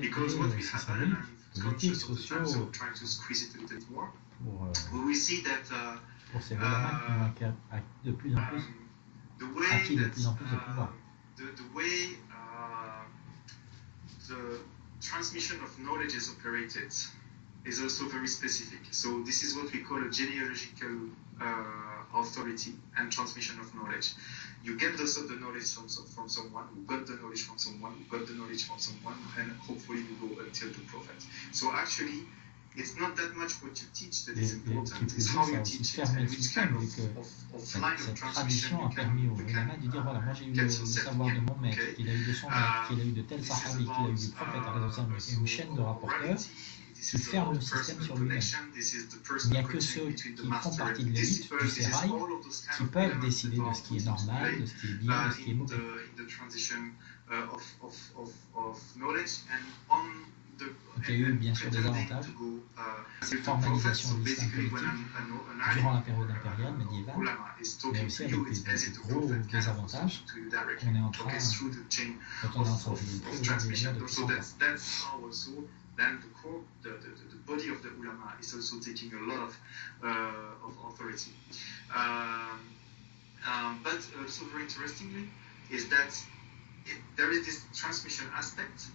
Because what we have, and I'm conscious of the time, so I'm trying to squeeze it a little bit more, we will see that the way that the way the transmission of knowledge is operated is also very specific. So this is what we call a genealogical authority and transmission of knowledge. You get the knowledge from someone, who got the knowledge from someone, who got the knowledge from someone, and hopefully you go until the prophet. So actually, it's not that much what you teach that is important, it's how you teach it and which kind of line of transmission you can get yourself in. Okay? This is about morality, this is about personal connection, this is the personal connection between the master and the disciple, this is all of those kind of elements that are put into play in the transition of knowledge, and on qui a eu bien sûr des avantages, cette formalisation de l'islam politique durant la période impériale médiévale, mais aussi avec des gros désavantages qu'on est en train de vivre depuis 100 ans. Then the body of the ulama is also taking a lot of authority. But also very interestingly is that there is this transmission aspect,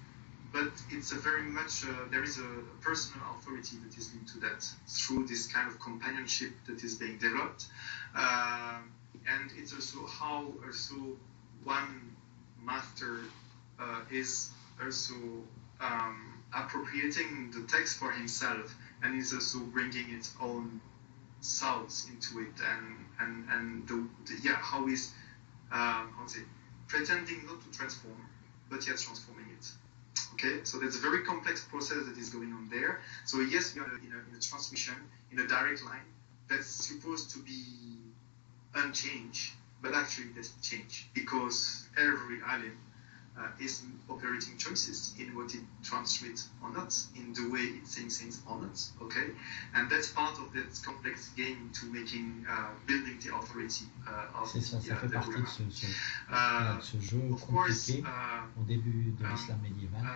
but it's a very much there is a personal authority that is linked to that through this kind of companionship that is being developed, and it's also how also one master is also appropriating the text for himself, and is also bringing its own thoughts into it, and how is pretending not to transform, but yet transforming it. Okay, so there's a very complex process that is going on there. So yes, we are in a transmission, in a direct line that's supposed to be unchanged, but actually there's change, because every alim is operating choices in what it transmits or not, in the way it thinks things or not, okay? And that's part of that complex game to making, building the authority of ça fait partie de ce jeu compliqué au début de l'islam médiéval,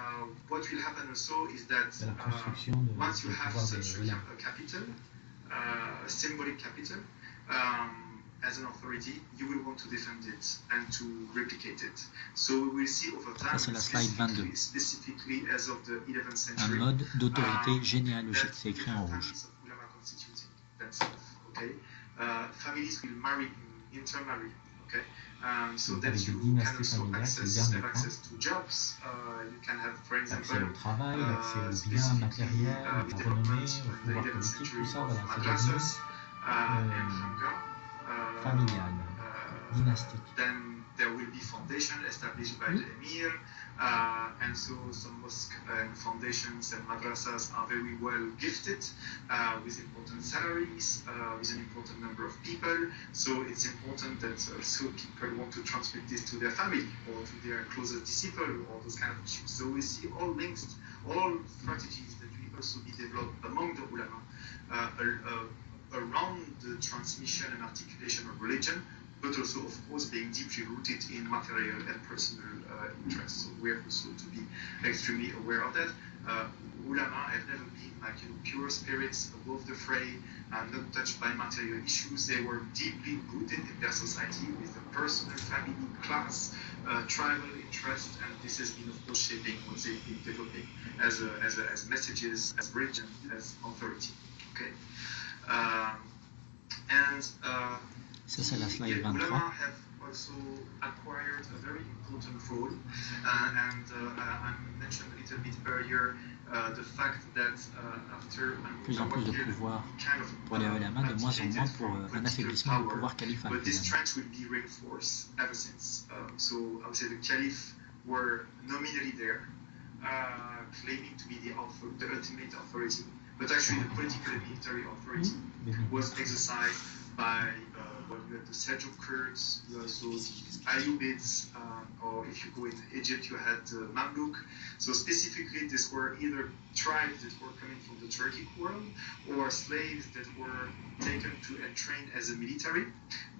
what will happen also is that de la construction de once you have pouvoir such de a capital, a symbolic capital, as an authority, you will want to defend it and to replicate it. So we will see over time, c'est la slide 22. Specifically as of the 11th Un century, mode d'autorité généalogique, c'est écrit en rouge. Okay? Families will marry, intermarry. Okay? So that Avec des you can dynasties also familiales qui have gardent le access to jobs. You can have, for example, accès au travail, accès aux biens matériels, à la renommée, au pouvoir politique, tout ça, voilà, c'est devenu familial, dynastique. Then there will be foundation established by the emir, and so some mosques and foundations and madrasas are very well gifted with important salaries, with an important number of people. So it's important that also people want to transmit this to their family or to their closest disciple or those kind of issues. So we see all links, all strategies that will also be developed among the ulama around the transmission and articulation of religion, but also, of course, being deeply rooted in material and personal interests. So we have also to be extremely aware of that. Ulama have never been like pure spirits above the fray, not touched by material issues. They were deeply rooted in their society with a personal, family, class, tribal interest, and this has been, of course, shaping what they've been developing as messages, as religion, as authority. Okay. Ça, c'est la slide 23. Ulama have also acquired a very important role, and I mentioned a little bit earlier the fact that after Plus en plus de pouvoir pour les ulama, de moins en moins pour un affaiblissement du pouvoir califal. But this trend will be reinforced ever since. So I would say the caliph were nominally there, claiming to be the ultimate authority, but actually the political and military authority was exercised by you had the Seljuk Kurds, you also the Ayyubids, or if you go in Egypt, you had Mamluk. So specifically, these were either tribes that were coming from the Turkic world or slaves that were taken to and trained as a military,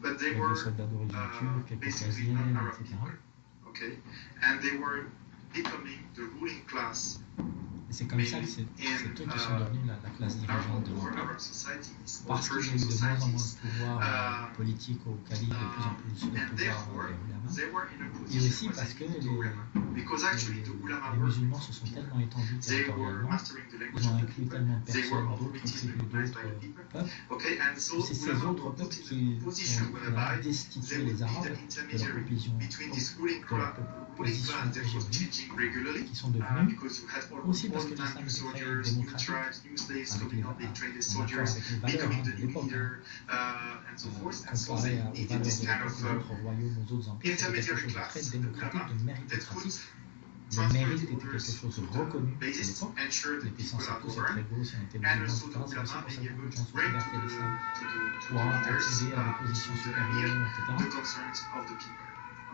but they were basically non-Arab people. Okay, and they were becoming the ruling class. Et c'est comme ça que c'est eux qui sont devenus la classe dirigeante de l'Empire, parce qu'ils ont eu de moins en moins de pouvoir politique au calife, de plus en plus de pouvoir des ulama, et aussi parce que les musulmans se sont tellement étendus territorialement, ils ont inclus tellement de personnes, d'autres tribus, d'autres peuples, que c'est ces autres peuples qui ont destitué les Arabes de leur position hégémonique, qui sont devenus, aussi parce que l'islam était très démocratique, avec les valeurs de l'époque, comparé aux valeurs de l'époque aux autres royaumes, aux autres empires, c'était quelque chose de très démocratique, de méritocratique. Le mérite était quelque chose de reconnu à l'époque. Les puissances étaient tous être égaux si on était musulman, etc. C'est aussi pour ça que beaucoup de gens sont convertis à l'islam pour accéder à des positions supérieures, etc.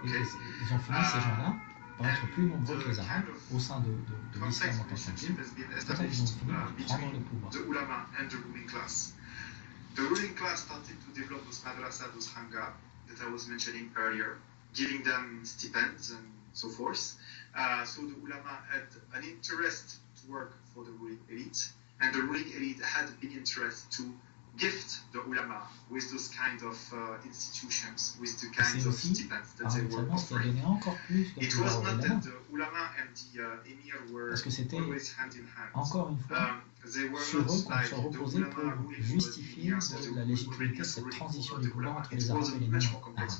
Et ils ont fini, ces gens-là, par être plus nombreux que les Arabes au sein de l'islam en tant qu'empire. C'est pour ça qu'ils ont fini par prendre le pouvoir. The ruling class started to develop those madrasas, those hanga that I was mentioning earlier, giving them stipends and so forth. So the ulama had an interest to work for the ruling elite, and the ruling elite had a big interest to gift the ulama with those kind of institutions, with the kind of stipends that they were offering. It was not that the ulama and the emir were always hand in hand. Encore une fois, sur eux qu'on se reposait pour justifier de la légitimité de cette transition du pouvoir entre les Arabes et les non-Arabes.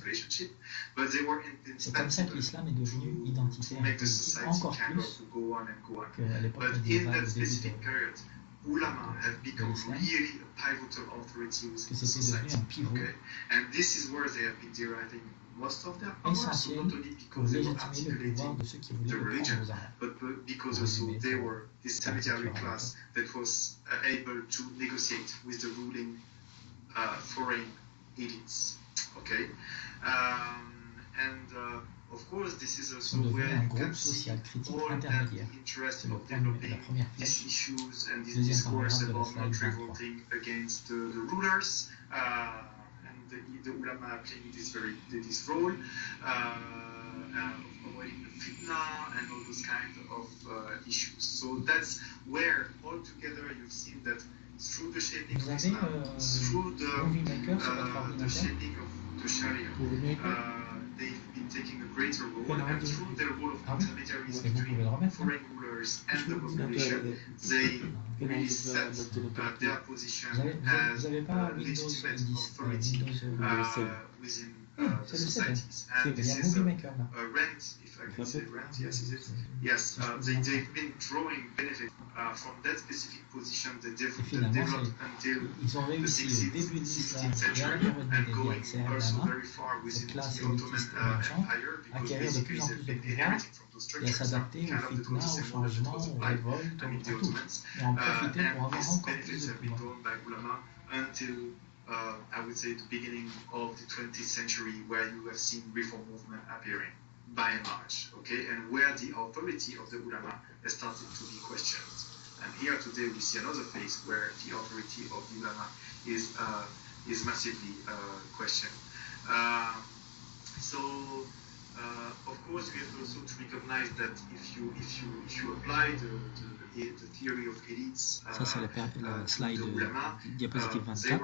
C'est comme ça que l'islam est devenu identitaire et politique encore plus qu'à l'époque médiévale, au début de l'islam, que c'était devenu un pivot essentiel pour légitimer le pouvoir de ceux qui voulaient le prendre aux Arabes. But because also they were this intermediary class that was able to negotiate with the ruling foreign elites. Okay, and of course this is also where you can see all that interest of developing these issues and this discourse about not revolting against the rulers and the ulama playing this role. Avoiding the fitna and all those kind of issues. So that's where altogether you've seen that through the shaping of Islam, through the shaping of the Sharia, they've been taking a greater role, and through their role of intermediaries between foreign rulers and the population, they really set their position as legitimate authority within the societies. And this is rent, if I can say rent, yes, is it? Yes, they've been drawing benefit from that specific position that they've developed until the 16th century and going also very far within the Ottoman Empire because basically they've been inheriting from those structures kind of the Buddhism model that was applied, the Ottomans, and these benefits have been drawn by ulama until I would say the beginning of the 20th century, where you have seen reform movement appearing, by and large, okay, and where the authority of the ulama has started to be questioned. And here today we see another phase where the authority of the ulama is massively questioned. Of course, we have also to recognize that if you apply the theory of elites, ça c'est la slide diapositive 24.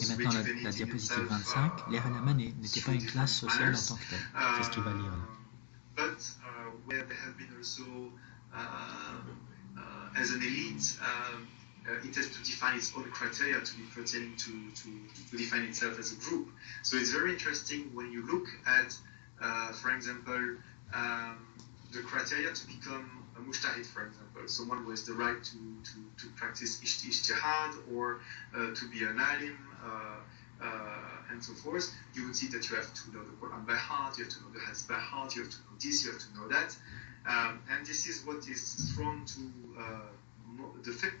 Et maintenant la diapositive 25, les ulama n'étaient pas une classe sociale en tant que telle. C'est ce qu'il va lire là. But where they have been also as an elite, it has to define its own criteria to be pertaining to define itself as a group. So it's very interesting when you look at, for example, the criteria to become a mujtahid, for example, someone who has the right to practice ijtihad or to be an alim and so forth, you would see that you have to know the Quran by heart, you have to know the Hadith by heart, you have to know this, you have to know that. And this is what is thrown to the faith.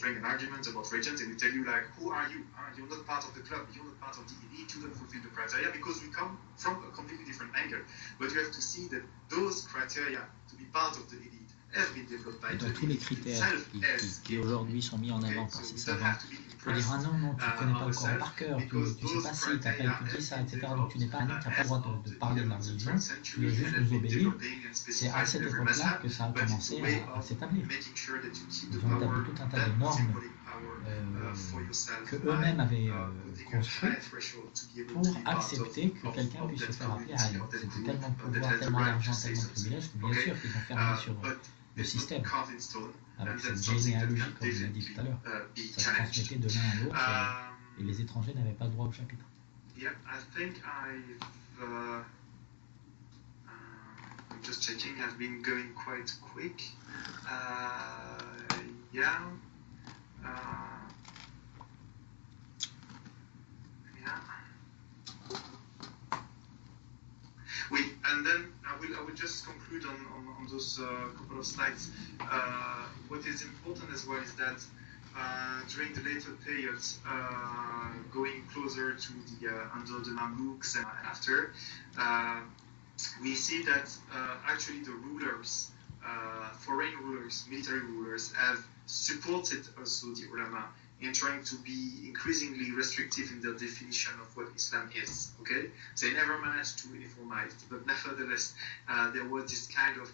Bring an argument about religions and we tell you like, who are you? You're not part of the club, you're not part of the elite, you don't fulfill the criteria because we come from a completely different angle. But you have to see that those criteria to be part of the elite have been developed by dans tous les critères qui aujourd'hui sont mis en avant par ces savants, pour dire ah non, tu ne connais pas le Coran par cœur, tu ne sais pas si, tu n'as pas étudié ça, etc. Donc tu n'es pas un homme, tu n'as pas le droit de parler de la religion, tu dois juste nous obéir. C'est à cette époque-là que ça a commencé à s'établir. Ils ont établi tout un tas de normes qu'eux-mêmes avaient construites pour accepter que quelqu'un puisse se faire appeler alim. C'était tellement de pouvoir, tellement d'argent, tellement de privilèges que bien sûr qu'ils ont fermé sur le système. Avec cette généalogie, comme on l'a dit tout à l'heure, ça se transmettait de l'un à l'autre et les étrangers n'avaient pas le droit au chapitre. Yeah, I think I'm just checking. I've been going quite quick. Yeah. Oui, and then I will just conclude on those couple of slides. What is important as well is that during the later periods, going closer to the under the Mamluks and after, we see that actually the rulers, foreign rulers, military rulers, have supported also the ulama in trying to be increasingly restrictive in their definition of what Islam is. Okay, they never managed to uniformize, but nevertheless, there was this kind of,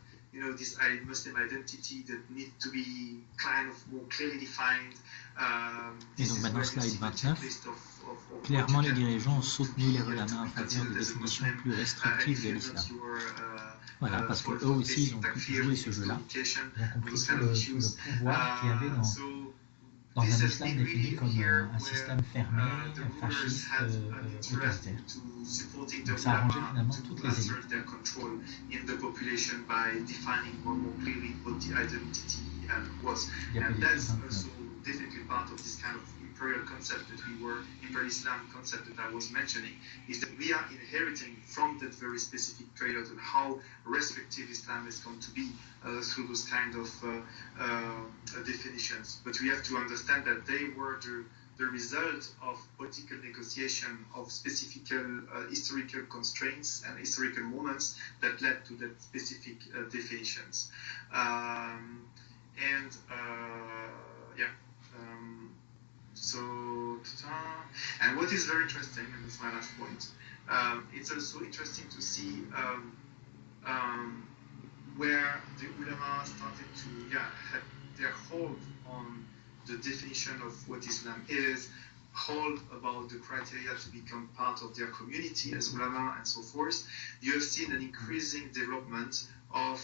this Muslim identity that need to be kind of more clearly defined. Et donc maintenant, slide 29, clairement les dirigeants ont soutenu les ulama en faveur de définitions plus restrictives de l'islam. Voilà, parce qu'eux aussi, ils ont joué ce jeu-là. Ils ont compris tout le pouvoir qu'il y avait dans un islam défini comme un système fermé, fasciste, autoritaire. Donc ça a arrangé finalement toutes les élites. Il y a definitely part of this kind of imperial concept that imperial Islam concept that I was mentioning, is that we are inheriting from that very specific period and how restrictive Islam is going to be through those kind of definitions. But we have to understand that they were the result of political negotiation of specific historical constraints and historical moments that led to that specific definitions. And what is very interesting, and that's my last point, it's also interesting to see where the ulama started to have their hold on the definition of what Islam is, hold about the criteria to become part of their community as ulama and so forth. You have seen an increasing development of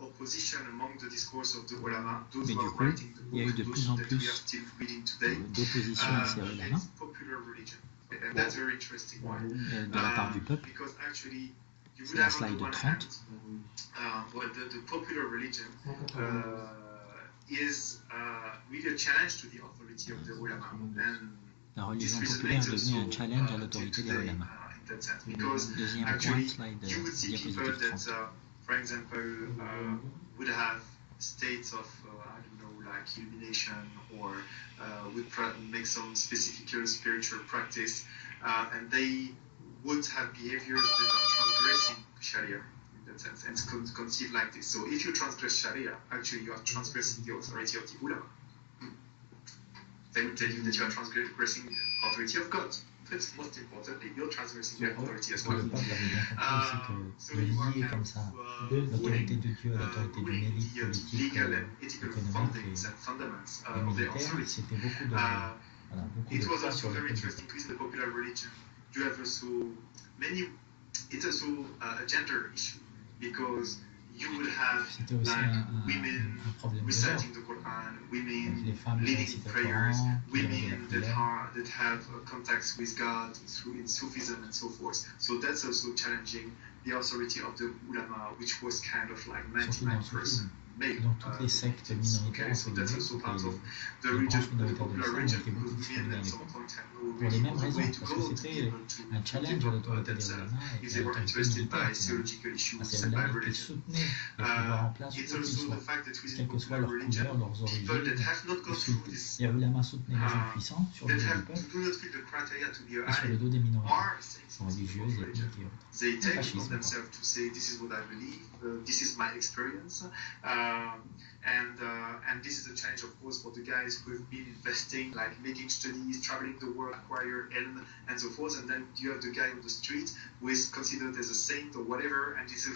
opposition among the discourse of the ulama, those who are writing the book, those that we are still reading today, against popular religion. And that's very interesting. De la part du peuple. Because actually, you C'est would la have on slide the one 30. hand, well, the popular religion is really a challenge to the authority of the ulama. And La religion populaire est devenue un challenge à l'autorité des ulama. Deuxième point, slide diapositive 30. For example, would have states of, I don't know, like illumination, or would make some specific spiritual practice, and they would have behaviors that are transgressing Sharia in that sense, and it's conceived like this. So if you transgress Sharia, actually you are transgressing the authority of the ulama. They would tell you that you are transgressing the authority of God. That's most importantly, you're transgressing the authority as well. Le peuple avait bien compris aussi que de lier comme ça l'autorité de Dieu à l'autorité d'une élite politique, économique et militaire, c'était beaucoup de poids sur le peuple. You have also it's also a gender issue, because you would have like women reciting the Quran, women leading prayers, women that have contacts with God in Sufism and so forth. So that's also challenging the authority of the ulama, which was kind of like 99%. Donc toutes les sectes minoritaires, entre guillemets, les branches minoritaires de l'islam ont été beaucoup discriminées à l'époque, pour les mêmes raisons, parce que c'était un challenge à l'autorité des ulama et à l'autorité militaire, finalement. C'est ulama qui soutenaient les pouvoirs en place, où qu'ils soient, quelle que soit leur couleur, leurs origines, les ulama soutenaient les gens puissants sur le dos du peuple et sur le dos des minorités religieuses, ethniques et autres. Le fascisme, this is my experience, and this is a challenge, of course, for the guys who have been investing, like making studies, traveling the world, acquire ilm, and so forth. And then you have the guy on the street who is considered as a saint or whatever, and is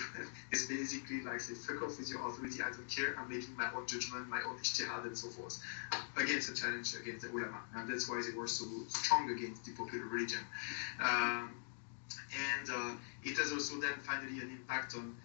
basically like, say, fuck off with your authority, I don't care, I'm making my own judgment, my own ijtihad, and so forth. Again, it's a challenge against the ulama, and that's why they were so strong against the popular religion. It has also then finally an impact on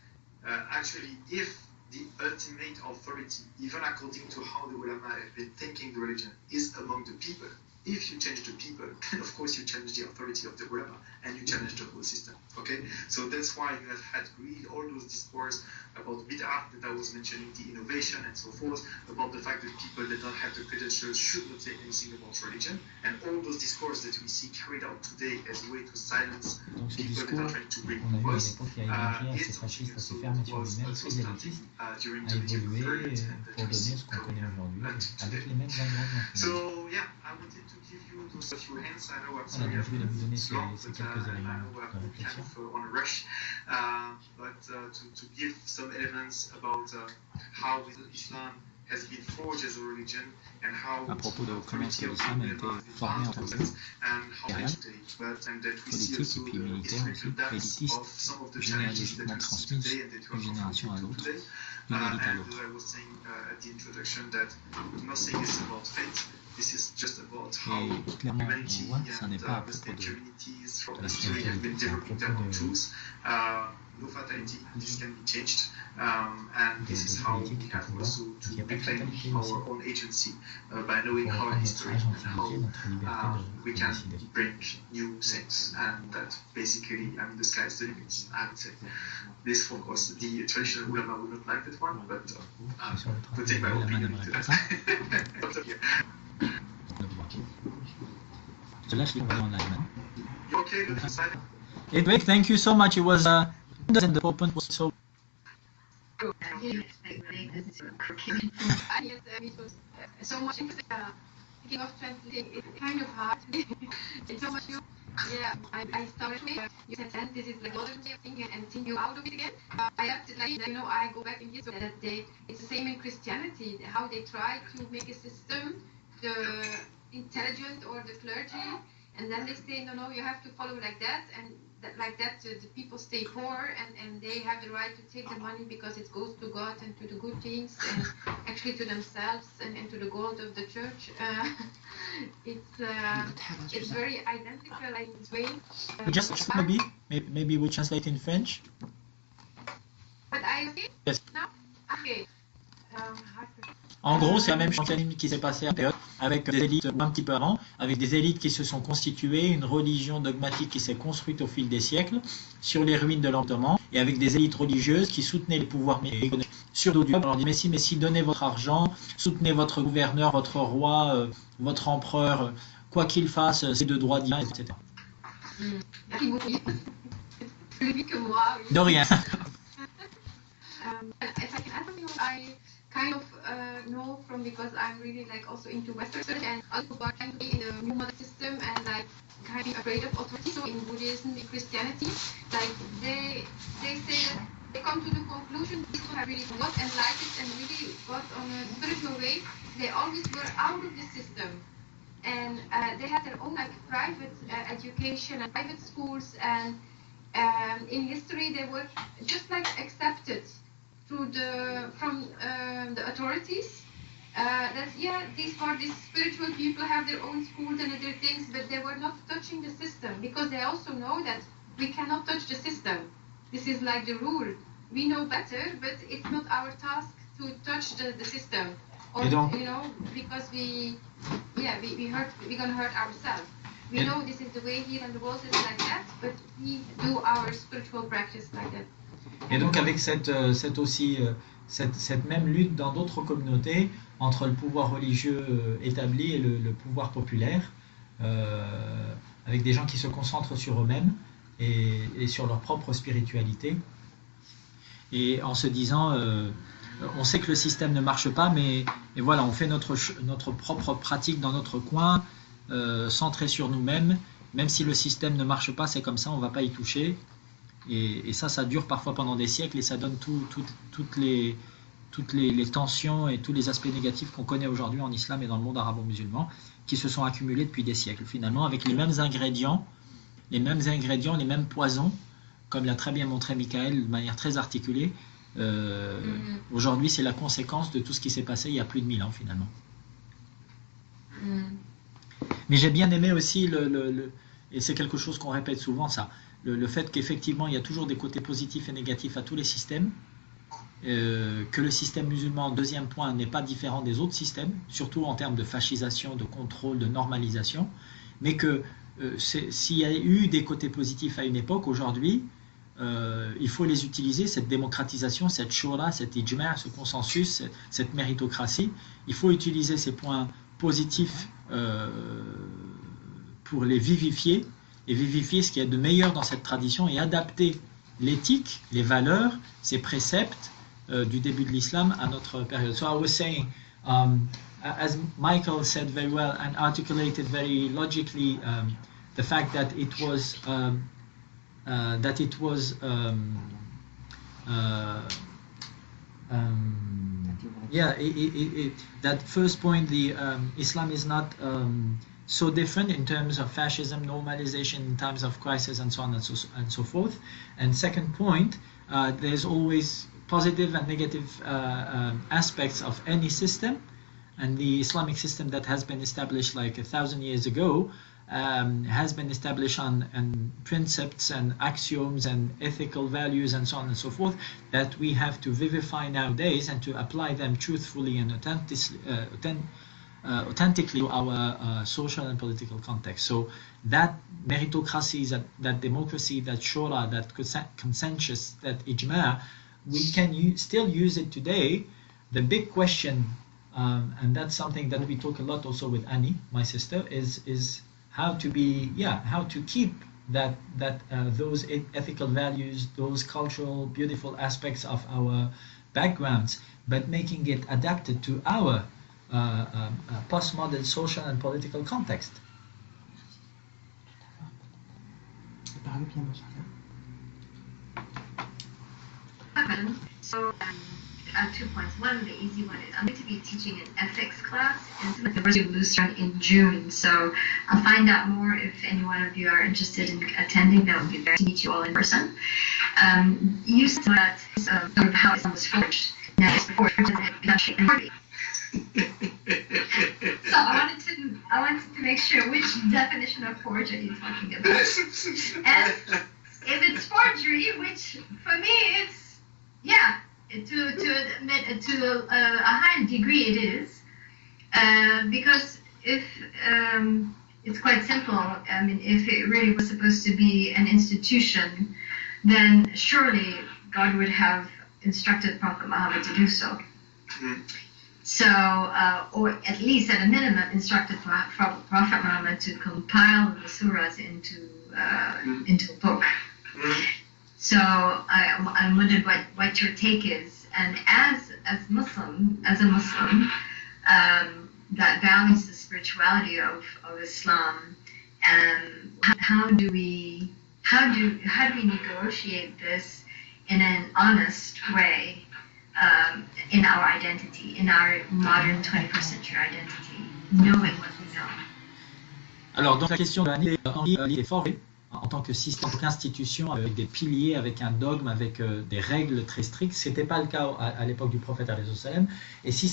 actually if the ultimate authority, even according to how the ulama have been thinking the religion, is among the people. If you change the people, then of course you change the authority of the ulama and you challenge the whole system. Okay, so that's why you have had really all those discourse about bid'ah that I was mentioning, the innovation and so forth, about the fact that people that don't have the credentials should not say anything about religion, and all those discourse that we see carried out today as a way to silence people that are trying to bring voice. Assez fasciste, assez fermé sur lui-même, très élitiste, a évolué pour donner ce qu'on connaît aujourd'hui, avec les mêmes ingrédients. So yeah, I wanted to give you those few hints. I know I'm Voilà, sorry donc je vais vous donner ces long, quelques but I éléments know de I'm réflexion. kind of on a rush. But to give some elements about how Islam has been forged as a religion and how À propos de comment est-ce que l'islam a été formé en tant que impérial, politique et puis militaire aussi, élitiste, généalogiquement transmise d'une génération à l'autre, d'une élite à l'autre. Et clairement, on voit que ça n'est pas à propos de la spiritualité, c'est à propos no fatality, this can be changed, and this is how we have also to reclaim our own agency by knowing our history and how we can bring new things, and that basically, I mean, the sky is the limit, I would say. This, of course, the traditional ulama would not like that one, but to take my opinion into that. So let's look on alignment. You okay, Lucas? Edwig, thank you so much. It was the open was so. So much thinking of translating. It's kind of hard. It's so much new. Yeah, I started with you said this is like modern way of thinking and think you out of it again. I have to like I go back in history that it's the same in Christianity, how they try to make a system, the intelligent or the clergy, and then they say no, you have to follow like that, and like that the people stay poor and they have the right to take the money because it goes to God and to the good things and actually to themselves and to the gold of the church. It's very identical in this way. Just maybe we translate in French. But I Yes. now okay. En gros, c'est la même chose qui s'est passée à la période, avec des élites un petit peu avant, avec des élites qui se sont constituées, une religion dogmatique qui s'est construite au fil des siècles, sur les ruines de l'Empire, et avec des élites religieuses qui soutenaient les pouvoirs économiques sur le dos du peuple. On leur dit, mais si, donnez votre argent, soutenez votre gouverneur, votre roi, votre empereur, quoi qu'il fasse, c'est de droit divin, etc. Merci beaucoup. Plus vite que moi. Oui. De rien. If I can add something, I kind of know from because I'm really like also into Western studies and also trying to be in the new modern system and like kind of afraid of authority. So in Buddhism, in Christianity, like they say that they come to the conclusion people have really got enlightened and really got on a spiritual way. They always were out of the system. And they had their own like private education and private schools, and in history they were just like accepted from the authorities. That these spiritual people have their own schools and other things, but they were not touching the system because they also know that we cannot touch the system. This is like the rule. We know better, but it's not our task to touch the system. Or, because we're gonna hurt ourselves. We know this is the way here in the world is like that, but we do our spiritual practice like that. Et donc avec cette aussi cette même lutte dans d'autres communautés entre le pouvoir religieux établi et le pouvoir populaire, avec des gens qui se concentrent sur eux-mêmes et sur leur propre spiritualité, et en se disant on sait que le système ne marche pas, mais et voilà, on fait notre propre pratique dans notre coin, centré sur nous-mêmes. Même si le système ne marche pas, c'est comme ça, on ne va pas y toucher. Et ça dure parfois pendant des siècles, et ça donne toutes les tensions et tous les aspects négatifs qu'on connaît aujourd'hui en islam et dans le monde arabo-musulman, qui se sont accumulés depuis des siècles, finalement, avec les mêmes ingrédients, les mêmes poisons, comme l'a très bien montré Michael de manière très articulée. Aujourd'hui, c'est la conséquence de tout ce qui s'est passé il y a plus de 1000 ans, finalement. Mais j'ai bien aimé aussi, et c'est quelque chose qu'on répète souvent, ça, le fait qu'effectivement, il y a toujours des côtés positifs et négatifs à tous les systèmes, que le système musulman, deuxième point, n'est pas différent des autres systèmes, surtout en termes de fascisation, de contrôle, de normalisation, mais que s'il y a eu des côtés positifs à une époque, aujourd'hui, il faut les utiliser, cette démocratisation, cette shura, cet ijma', ce consensus, cette méritocratie. Il faut utiliser ces points positifs pour les vivifier, et vivifier ce qu'il y a de meilleur dans cette tradition, et adapter l'éthique, les valeurs, ces préceptes du début de l'islam à notre période. So I was saying, as Michael said very well and articulated very logically, the fact that it was that first point, the Islam is not so different in terms of fascism, normalization in times of crisis, and so on and so forth. And second point, there's always positive and negative aspects of any system, and the Islamic system that has been established like 1,000 years ago has been established on principles and axioms and ethical values and so on and so forth that we have to vivify nowadays and to apply them truthfully and authentically to our social and political context. So that meritocracy, that democracy, that shura, that consensus, that ijma', we can still use it today. The big question, and that's something that we talk a lot also with Annie, my sister, is how to keep those ethical values, those cultural, beautiful aspects of our backgrounds, but making it adapted to our postmodern social and political context. So, 2 points. One, the easy one is I'm going to be teaching an ethics class in the University of Lucerne in June. So I'll find out more if any one of you are interested in attending. That would be great to meet you all in person. You said that sort of how Islam was forged. Now it's forged in the country. So I wanted to make sure which definition of forgery are you talking about. And if it's forgery, which for me it's to a high degree it is, because if it's quite simple. I mean, if it really was supposed to be an institution, then surely God would have instructed Prophet Muhammad to do so. So, or at least at a minimum, instructed Prophet Muhammad to compile the surahs into a book. So I wondered what your take is, and as a Muslim, that values the spirituality of Islam, and how do we negotiate this in an honest way in our identity, in our modern 21st century identity, knowing what we know. Alors, donc la question de l'année est formée en tant que système, en tant qu'institution, avec des piliers, avec un dogme, avec des règles très strictes. Ce n'était pas le cas à l'époque du prophète alayhi salam. Et si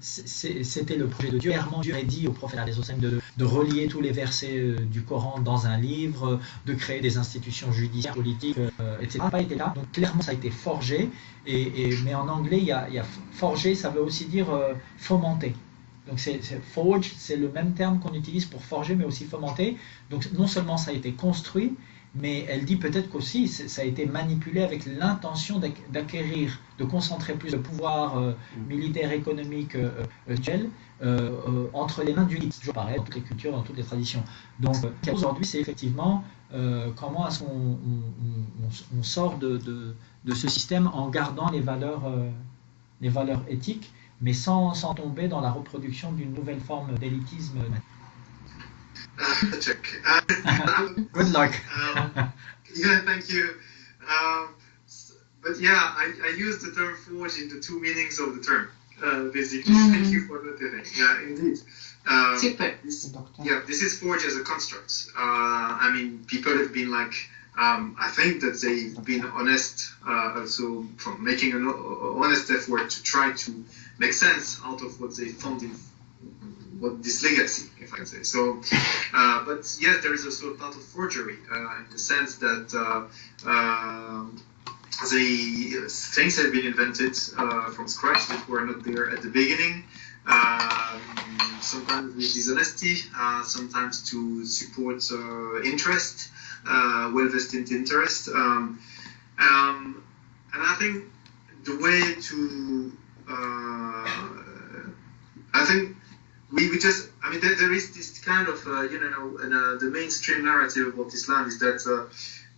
c'était le projet de Dieu, clairement Dieu a dit au prophète alayhi salam de relier tous les versets du Coran dans un livre, de créer des institutions judiciaires, politiques, etc. Ça n'a pas été là. Donc clairement ça a été forgé. Mais en anglais, il y a forger, ça veut aussi dire fomenter. Donc forge, c'est le même terme qu'on utilise pour forger, mais aussi fomenter. Donc non seulement ça a été construit, mais elle dit peut-être qu'aussi ça a été manipulé avec l'intention d'acquérir, de concentrer plus de pouvoir militaire, économique, spirituel entre les mains du lead. Toujours pareil, dans toutes les cultures, dans toutes les traditions. Donc aujourd'hui, c'est effectivement comment est-ce qu'on sort de ce système en gardant les valeurs éthiques, mais sans tomber dans la reproduction d'une nouvelle forme d'élitisme. Check. Good luck. Yeah, thank you. But yeah, I use the term forge in the two meanings of the term. Basically, thank you for noticing. Yeah, indeed. Super. This is forge as a construct. I mean, people have been like, I think that they've been honest, also from making an honest effort to try to make sense out of what they found in what this legacy, if I can say. So, but yes, there is also a part of forgery in the sense that the things have been invented from scratch that were not there at the beginning. Sometimes with dishonesty, sometimes to support interest, well-vested interest. And I think the way to, I think we just, I mean, there is this kind of, the mainstream narrative about Islam is that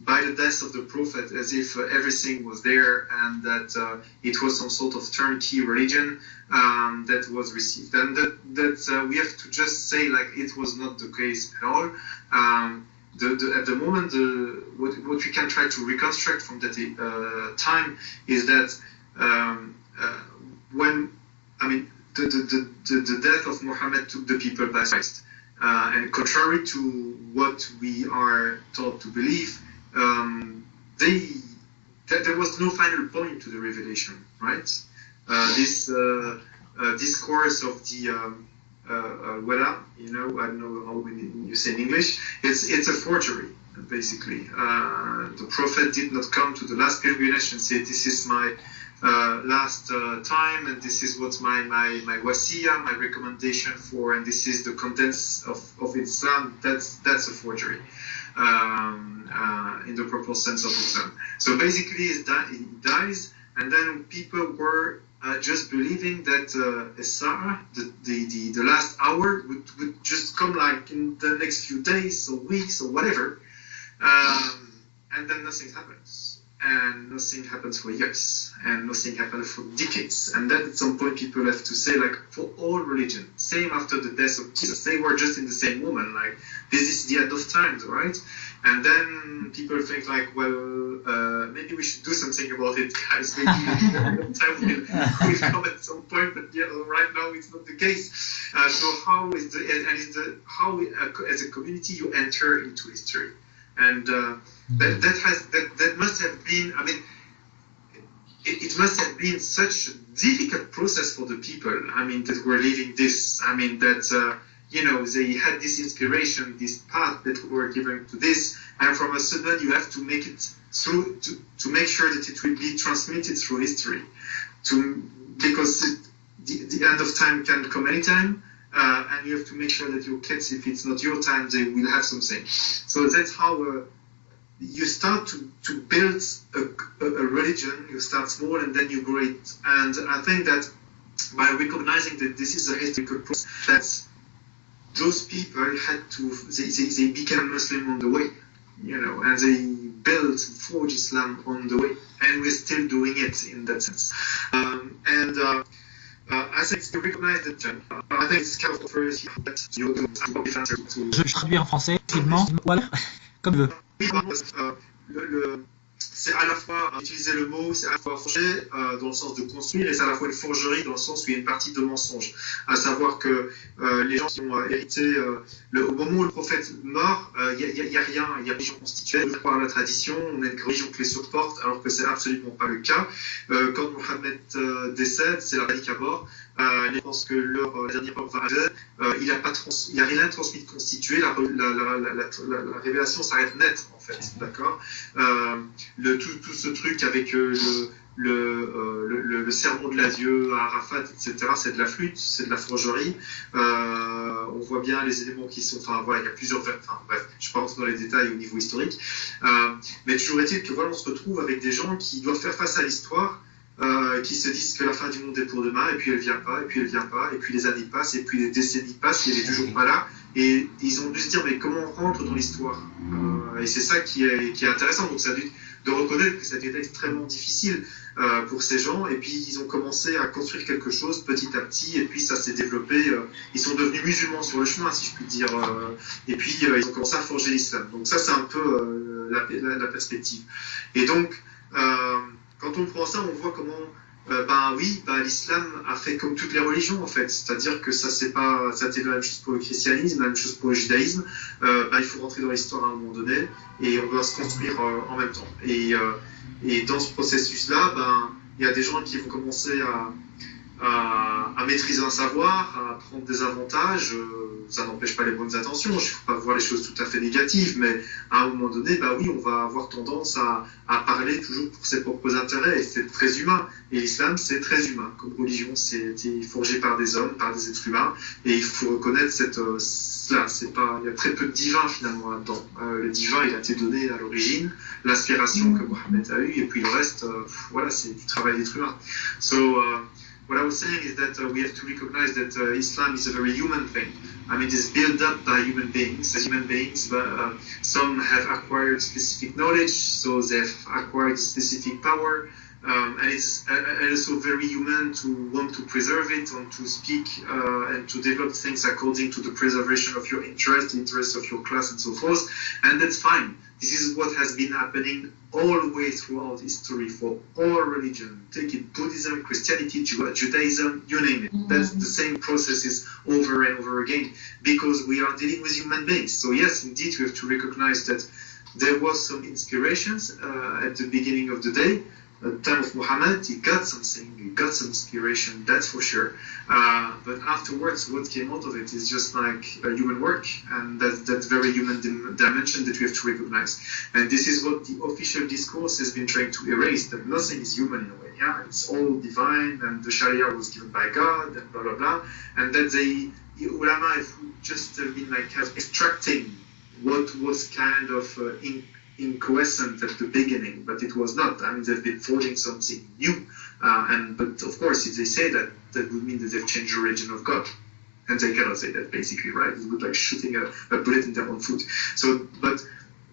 by the death of the Prophet, as if everything was there and that it was some sort of turnkey religion that was received. And that we have to just say, like, it was not the case at all. At the moment, what we can try to reconstruct from that time is that when, I mean, the death of Muhammad took the people by surprise. And contrary to what we are taught to believe, there was no final point to the revelation, right? This discourse of the wala, I don't know how you say in English, it's a forgery, basically. The Prophet did not come to the last pilgrimage and say, this is my last time, and this is what's my wasiya, my recommendation for, and this is the contents of Islam. That's a forgery in the proper sense of the term. So basically, it dies, and then people were just believing that As-Sa'ah, the last hour, would just come like in the next few days or weeks or whatever, and then nothing happens. And nothing happens for years, and nothing happens for decades. And then at some point people have to say, like, for all religion, same after the death of Jesus, they were just in the same moment, like, this is the end of times, right? And then people think like, well, maybe we should do something about it, guys. Maybe time will come at some point, but yeah, right now it's not the case. So how is how as a community you enter into history? And that must have been, I mean, it must have been such a difficult process for the people, I mean, that were living this. I mean, that, they had this inspiration, this path that were given to this, and from a sudden you have to make it through, to make sure that it will be transmitted through history, because the end of time can come anytime. And you have to make sure that your kids, if it's not your time, they will have something. So that's how you start to build a religion. You start small and then you grow it. And I think that by recognizing that this is a historical process, that those people had to, they became Muslim on the way, and they built, forged Islam on the way. And we're still doing it in that sense. I think you recognize the term. I think it's kind of first that you to. Je traduis en français, effectivement, voilà, comme tu veux. C'est à la fois utiliser le mot, c'est à la fois forger dans le sens de construire, et c'est à la fois une forgerie dans le sens où il y a une partie de mensonge. À savoir que les gens qui ont hérité, au moment où le prophète meurt, il n'y a rien, il y a une religion constituée par la tradition, on a une religion qui les supporte, alors que c'est absolument pas le cas. Quand Mohammed décède, c'est la panique à bord. Je pense que leur dernier pape va arriver, il n'y a rien transmis de constitué, la révélation s'arrête net en fait, d'accord. Tout ce truc avec le sermon de l'adieu à Arafat, etc., c'est de la flûte, c'est de la forgerie. On voit bien les éléments qui sont... Enfin, voilà, il y a plusieurs... Enfin, bref, je ne vais pas rentrer dans les détails au niveau historique. Mais toujours est-il que voilà, on se retrouve avec des gens qui doivent faire face à l'histoire, qui se disent que la fin du monde est pour demain, et puis elle vient pas, et puis elle vient pas, et puis les années passent, et puis les décennies passent, et elle est toujours pas là. Et ils ont dû se dire, mais comment on rentre dans l'histoire Et c'est ça qui est intéressant. Donc ça a dû de reconnaître que ça a été extrêmement difficile pour ces gens, et puis ils ont commencé à construire quelque chose petit à petit, et puis ça s'est développé. Ils sont devenus musulmans sur le chemin, si je puis dire, et puis ils ont commencé à forger l'islam. Donc ça, c'est un peu la perspective. Et donc, quand on prend ça, on voit comment, l'islam a fait comme toutes les religions, en fait. C'est-à-dire que ça a été la même chose pour le christianisme, la même chose pour le judaïsme. Il faut rentrer dans l'histoire à un moment donné, et on doit se construire en même temps. Et dans ce processus-là, il y a des gens qui vont commencer à maîtriser un savoir, à prendre des avantages. Ça n'empêche pas les bonnes intentions, il ne faut pas voir les choses tout à fait négatives, mais à un moment donné, on va avoir tendance à parler toujours pour ses propres intérêts, et c'est très humain. Et l'islam, c'est très humain. Comme religion, c'est forgé par des hommes, par des êtres humains, et il faut reconnaître cela. Il y a très peu de divin finalement là-dedans. Le divin, il a été donné à l'origine, l'aspiration que Mohammed a eue, et puis le reste, c'est du travail d'être humain. What I was saying is that we have to recognize that Islam is a very human thing. I mean, it's built up by human beings. As human beings, some have acquired specific knowledge, so they've acquired specific power, and it's also very human to want to preserve it, and to speak and to develop things according to the preservation of your interest, the interest of your class, and so forth. And that's fine. This is what has been happening all the way throughout history for all religion. Take it, Buddhism, Christianity, Judaism, you name it. That's the same processes over and over again, because we are dealing with human beings. So yes, indeed, we have to recognize that there was some inspirations at the beginning of the day. At the time of Muhammad, he got something, he got some inspiration, that's for sure. But afterwards, what came out of it is just like human work, and that very human dimension that we have to recognize. And this is what the official discourse has been trying to erase, that nothing is human in a way. Yeah, it's all divine, and the Sharia was given by God, and blah blah blah. And that the ulama have just been like extracting what was kind of incoherent at the beginning, but it was not. I mean, they've been forging something new, but of course, if they say that, that would mean that they've changed the origin of God, and they cannot say that, basically, right? It would like shooting a bullet in their own foot. So, but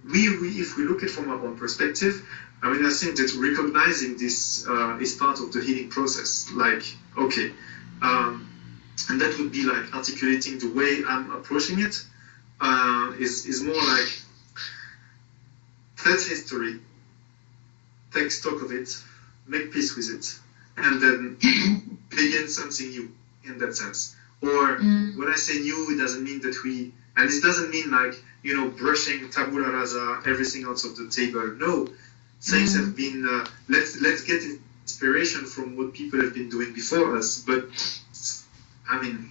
if we look at it from our own perspective, I mean, I think that recognizing this is part of the healing process. Like, okay, and that would be like articulating the way I'm approaching it. Is more like, that's history, take stock of it, make peace with it, and then begin something new in that sense. Or when I say new, it doesn't mean that and this doesn't mean like, brushing tabula rasa, everything out of the table. No, things have been, let's get inspiration from what people have been doing before us, but I mean,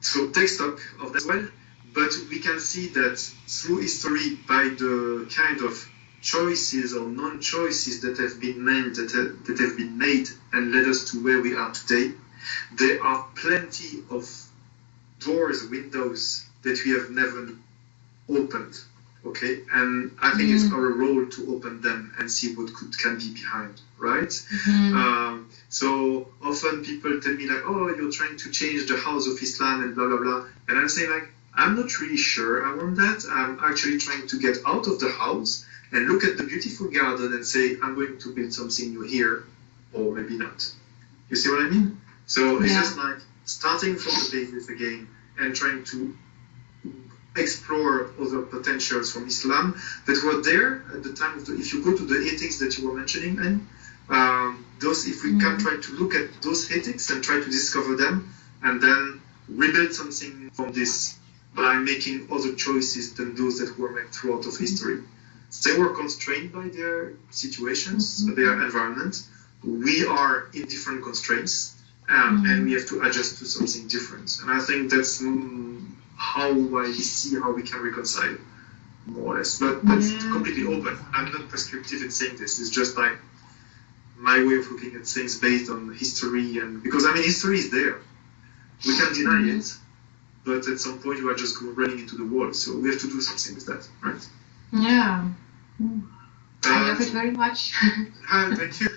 so take stock of that as well. But we can see that through history, by the kind of choices or non-choices that have been made, and led us to where we are today, there are plenty of doors, windows that we have never opened. Okay, and I think it's our role to open them and see what can be behind, right? So often people tell me like, oh, you're trying to change the house of Islam and blah blah blah, and I'm saying like, I'm not really sure I want that. I'm actually trying to get out of the house and look at the beautiful garden and say, I'm going to build something new here, or maybe not. You see what I mean? So it's just like starting from the basis again and trying to explore other potentials from Islam that were there at the time of if you go to the ethics that you were mentioning, and if we can try to look at those ethics and try to discover them, and then rebuild something from this, by making other choices than those that were made throughout of history. They were constrained by their situations, their environment. We are in different constraints, and we have to adjust to something different. And I think that's how I see how we can reconcile, more or less. But that's completely open. I'm not prescriptive in saying this. It's just like, my way of looking at things based on history, and because I mean history is there, we can't deny it, but at some point you are just running into the wall, so we have to do something with that, right? Yeah. I love it very much. Thank you.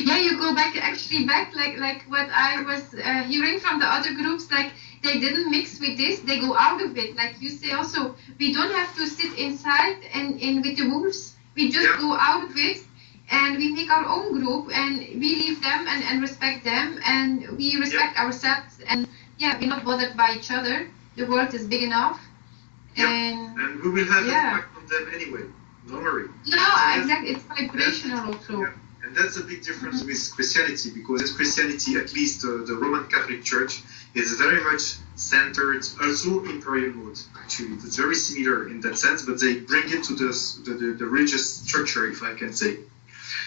Yeah, you go back like what I was hearing from the other groups, like they didn't mix with this, they go out of it. Like you say also, we don't have to sit inside and with the wolves, we just go out of it and we make our own group and we leave them and respect them and we respect ourselves, and we're not bothered by each other. The world is big enough. And we will have an impact on them anyway. Don't worry. No, exactly. It's vibrational also. Yeah. And that's a big difference with Christianity, because in Christianity, at least the Roman Catholic Church is very much centered, also Imperial mode, actually. It's very similar in that sense, but they bring it to the religious structure, if I can say.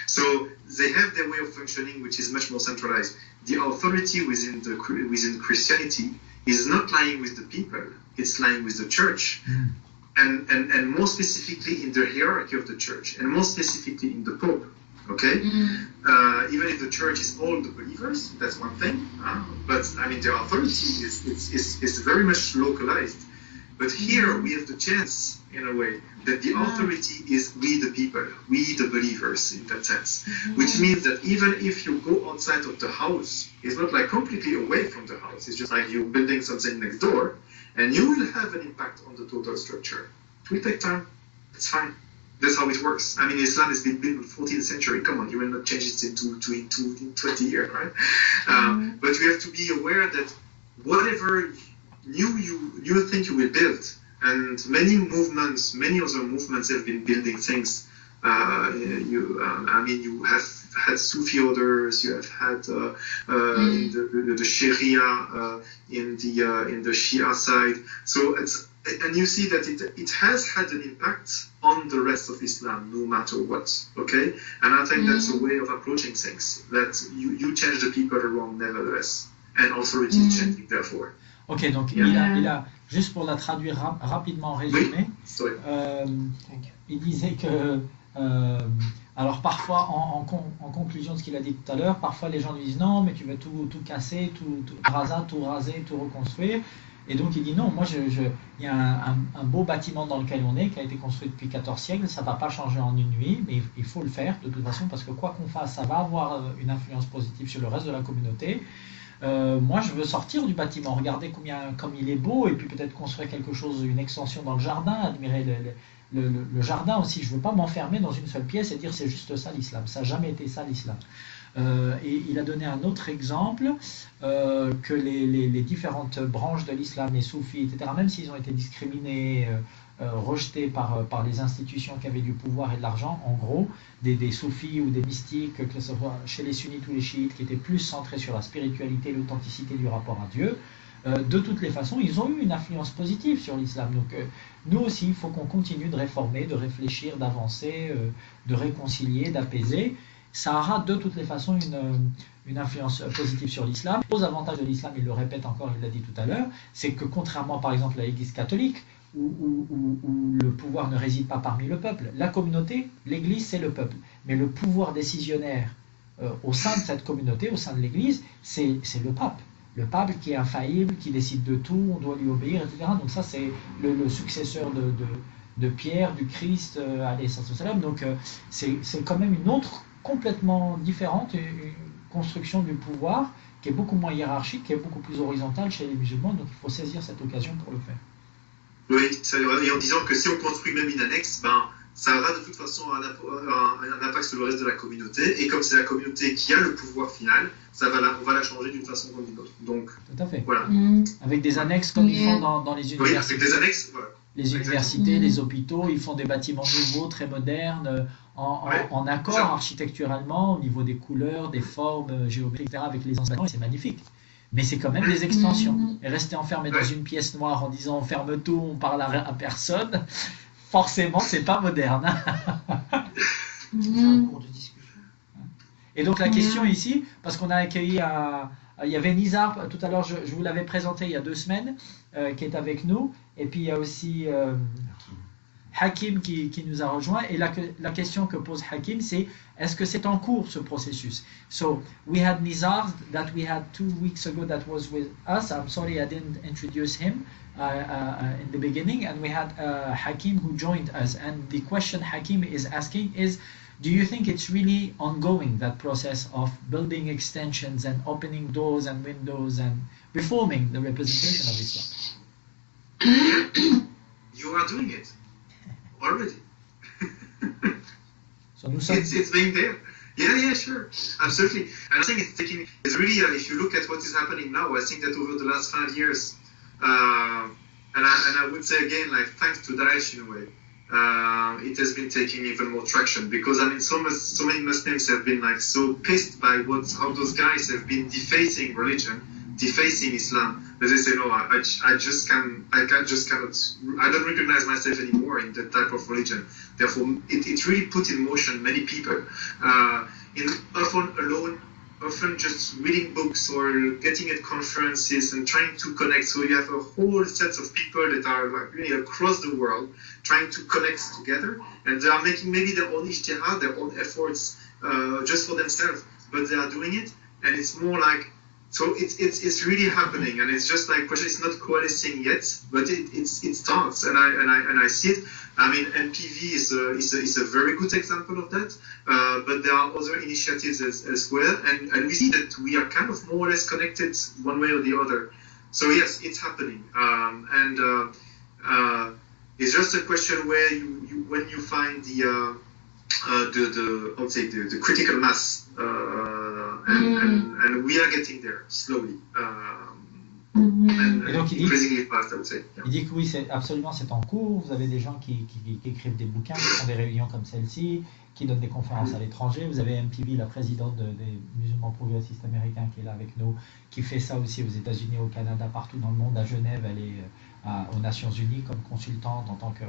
So they have their way of functioning, which is much more centralized. The authority within Christianity is not lying with the people, it's lying with the church. And more specifically in the hierarchy of the church, and more specifically in the Pope, okay? Even if the church is all the believers, that's one thing, but I mean, the authority is very much localized. But here we have the chance, in a way, that the authority is we the people, we the believers in that sense, which means that even if you go outside of the house, it's not like completely away from the house, it's just like you're building something next door, and you will have an impact on the total structure. It will take time. It's fine. That's how it works. I mean, Islam has been built in the 14th century. Come on, you will not change it in 20 years, right? But you have to be aware that whatever you think you will build, and many other movements have been building things. I mean, you have had Sufi orders, you have had in the Sharia, in the Shia side. So and you see that it has had an impact on the rest of Islam, no matter what. Okay, and I think that's a way of approaching things, that you change the people around nevertheless, and authority is changing therefore. Ok, donc il a, juste pour la traduire rapidement en résumé, il disait que, alors parfois, en conclusion de ce qu'il a dit tout à l'heure, parfois les gens lui disent non, mais tu veux tout casser, tout raser, tout reconstruire. Et donc il dit non, moi il y a un beau bâtiment dans lequel on est, qui a été construit depuis 14 siècles, ça ne va pas changer en une nuit, mais il faut le faire de toute façon, parce que quoi qu'on fasse, ça va avoir une influence positive sur le reste de la communauté. Moi je veux sortir du bâtiment, regarder comme il est beau, et puis peut-être construire quelque chose, une extension dans le jardin, admirer le jardin aussi. Je ne veux pas m'enfermer dans une seule pièce et dire c'est juste ça l'islam, ça n'a jamais été ça l'islam. Et il a donné un autre exemple, que les différentes branches de l'islam, les soufis, etc., même s'ils ont été discriminés, rejetés par les institutions qui avaient du pouvoir et de l'argent, en gros, des soufis ou des mystiques, que ce soit chez les sunnites ou les chiites, qui étaient plus centrés sur la spiritualité, l'authenticité du rapport à Dieu, de toutes les façons, ils ont eu une influence positive sur l'islam. Donc nous aussi, il faut qu'on continue de réformer, de réfléchir, d'avancer, de réconcilier, d'apaiser. Ça aura de toutes les façons une influence positive sur l'islam. Les avantages de l'islam, il le répète encore, il l'a dit tout à l'heure, c'est que contrairement par exemple à l'église catholique, où le pouvoir ne réside pas parmi le peuple, la communauté, l'église c'est le peuple, mais le pouvoir décisionnaire au sein de cette communauté, au sein de l'église, c'est le pape. Le pape qui est infaillible, qui décide de tout, on doit lui obéir, etc. Donc ça c'est le successeur de Pierre, du Christ, alayhi salam. Donc c'est quand même une autre complètement différente, une construction du pouvoir qui est beaucoup moins hiérarchique, qui est beaucoup plus horizontale chez les musulmans, donc il faut saisir cette occasion pour le faire. Oui, et en disant que si on construit même une annexe, ça aura de toute façon un impact sur le reste de la communauté, et comme c'est la communauté qui a le pouvoir final, on va la changer d'une façon ou d'une autre. Donc, tout à fait. Voilà. Avec des annexes comme ils font dans les universités. Oui, avec des annexes, voilà. Les universités, les hôpitaux, ils font des bâtiments nouveaux, très modernes, en accord architecturalement, au niveau des couleurs, des formes géométriques, etc., avec les anciens bâtiments, et c'est magnifique. Mais c'est quand même des extensions. Et rester enfermé dans une pièce noire en disant on ferme tout, on parle à personne, forcément, c'est pas moderne. C'est un cours de discussion. Et donc la question ici, parce qu'on a accueilli il y avait Nizar, tout à l'heure je vous l'avais présenté il y a 2 semaines, qui est avec nous, et puis il y a aussi Hakim qui nous a rejoint, et la question que pose Hakim, c'est est-ce que c'est en cours ce processus? So we had Nizar that we had 2 weeks ago that was with us. I'm sorry I didn't introduce him in the beginning, and we had Hakim who joined us, and the question Hakim is asking is, do you think it's really ongoing, that process of building extensions and opening doors and windows and reforming the representation of Islam? You are doing it already. So it's being there. Yeah, sure, absolutely. And I think it's really, if you look at what is happening now, I think that over the last 5 years, and I would say again, like, thanks to Daesh in a way, it has been taking even more traction, because I mean, so many Muslims have been like so pissed by how those guys have been defacing religion, defacing Islam, that they say, no, I don't recognize myself anymore in that type of religion. Therefore, it really put in motion many people, often alone, often just reading books or getting at conferences and trying to connect. So you have a whole set of people that are like really across the world trying to connect together, and they are making maybe their own ijtihad, their own efforts just for themselves, but they are doing it, and it's more like, so it's really happening, and it's just like, it's not coalescing yet, but it starts, and I see it. I mean, MPV is a very good example of that, but there are other initiatives as well, and we see that we are kind of more or less connected one way or the other. So yes, it's happening, and it's just a question where when you find the I would say the critical mass, and we are getting there slowly. Et donc il dit que oui, c'est en cours. Vous avez des gens qui écrivent des bouquins, qui font des réunions comme celle-ci, qui donnent des conférences à l'étranger. Vous avez MPV, la présidente des musulmans progressistes américains, qui est là avec nous, qui fait ça aussi aux États-Unis, au Canada, partout dans le monde. À Genève, elle est aux Nations Unies comme consultante en tant que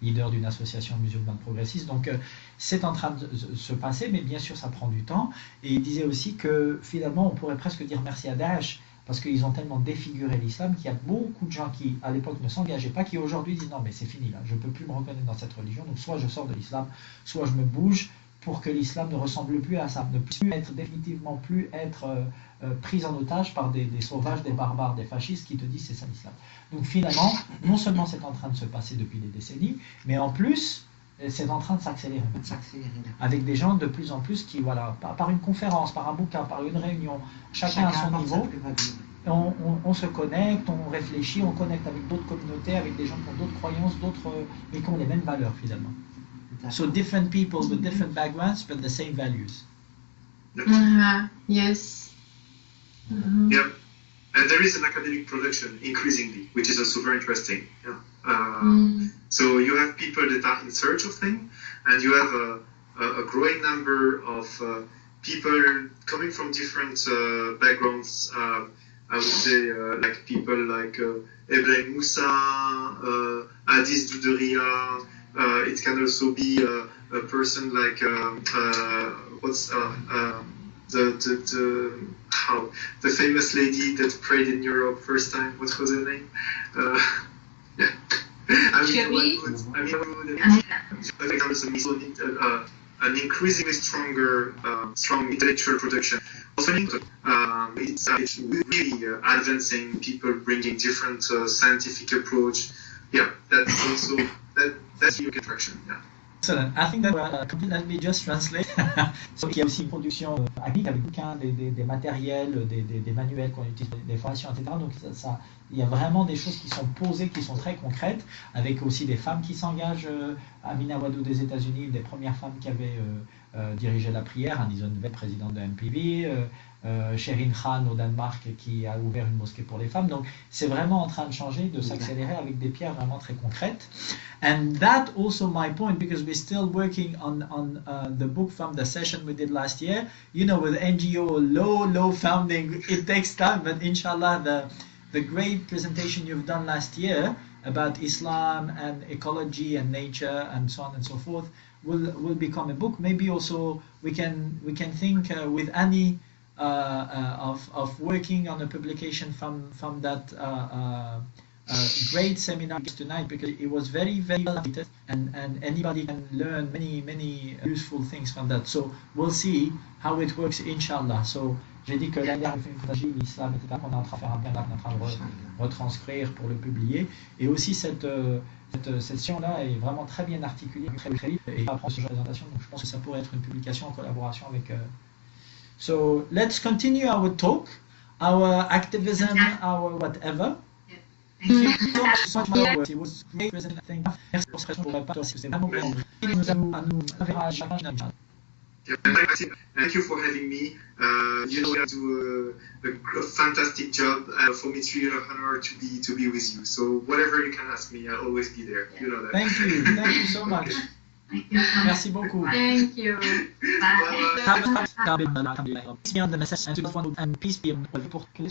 leader d'une association musulmane progressiste. Donc c'est en train de se passer, mais bien sûr ça prend du temps. Et il disait aussi que finalement on pourrait presque dire merci à Daesh, parce qu'ils ont tellement défiguré l'islam qu'il y a beaucoup de gens qui, à l'époque, ne s'engageaient pas, qui aujourd'hui disent non, mais c'est fini là, je ne peux plus me reconnaître dans cette religion, donc soit je sors de l'islam, soit je me bouge pour que l'islam ne ressemble plus à ça, ne puisse plus être, définitivement plus être pris en otage par des sauvages, des barbares, des fascistes qui te disent c'est ça l'islam. Donc finalement, non seulement c'est en train de se passer depuis des décennies, mais en plus, c'est en train de s'accélérer. Avec des gens de plus en plus qui, voilà, par une conférence, par un bouquin, par une réunion, chacun à son niveau, on se connecte, on réfléchit, on connecte avec d'autres communautés, avec des gens qui ont d'autres croyances, mais qui ont les mêmes valeurs finalement. So different people with different backgrounds, but the same values. Yes. Yeah. And there is an academic production increasingly, which is also very interesting. Yeah. So you have people that are in search of things, and you have a growing number of people coming from different backgrounds. I would say like people like Ebrahim Moussa, Addis Douderia. It can also be a person like the famous lady that prayed in Europe first time. What was her name? Yeah. An increasingly strong intellectual production. It's really advancing, people bringing different scientific approach. Yeah, that's also that's really attraction. Yeah. Excellent. I think that let me just translate. So, il y a aussi une production académique avec des matériels, des manuels qu'on utilise, des formations, etc. Donc il y a vraiment des choses qui sont posées, qui sont très concrètes, avec aussi des femmes qui s'engagent. Amina Wadou des États-Unis, une des premières femmes qui avait dirigé la prière, Anison Veil, présidente de MPV, Sherin Khan au Danemark qui a ouvert une mosquée pour les femmes. Donc c'est vraiment en train de changer, de s'accélérer avec des pierres vraiment très concrètes. And that also my point, because we're still working on the book from the session we did last year. You know, with NGO, low founding, it takes time, but inshallah the great presentation you've done last year about Islam and ecology and nature and so on and so forth will become a book. Maybe also we can think with Annie of working on a publication from that great seminar tonight because it was very, very well edited, and anybody can learn many useful things from that. So we'll see how it works, inshallah. So j'ai dit que l'année dernière, l'islam, etc., on est en train de faire un bien, on est en train de retranscrire pour le publier. Et aussi cette session-là est vraiment très bien articulée, très vite, et apprendre ce genre de présentation. Donc je pense que ça pourrait être une publication en collaboration avec. So let's continue our talk, our activism, our whatever. Thank you so much for your work. It was great presenting. Merci pour cette présentation. Je ne pourrais pas c'est vraiment bien. Thank you for having me. You know, I do a fantastic job. For me, it's really an honor to be with you. So whatever you can ask me, I'll always be there. You know that. Thank you so much. Merci beaucoup. Thank you. The message and peace be pour que les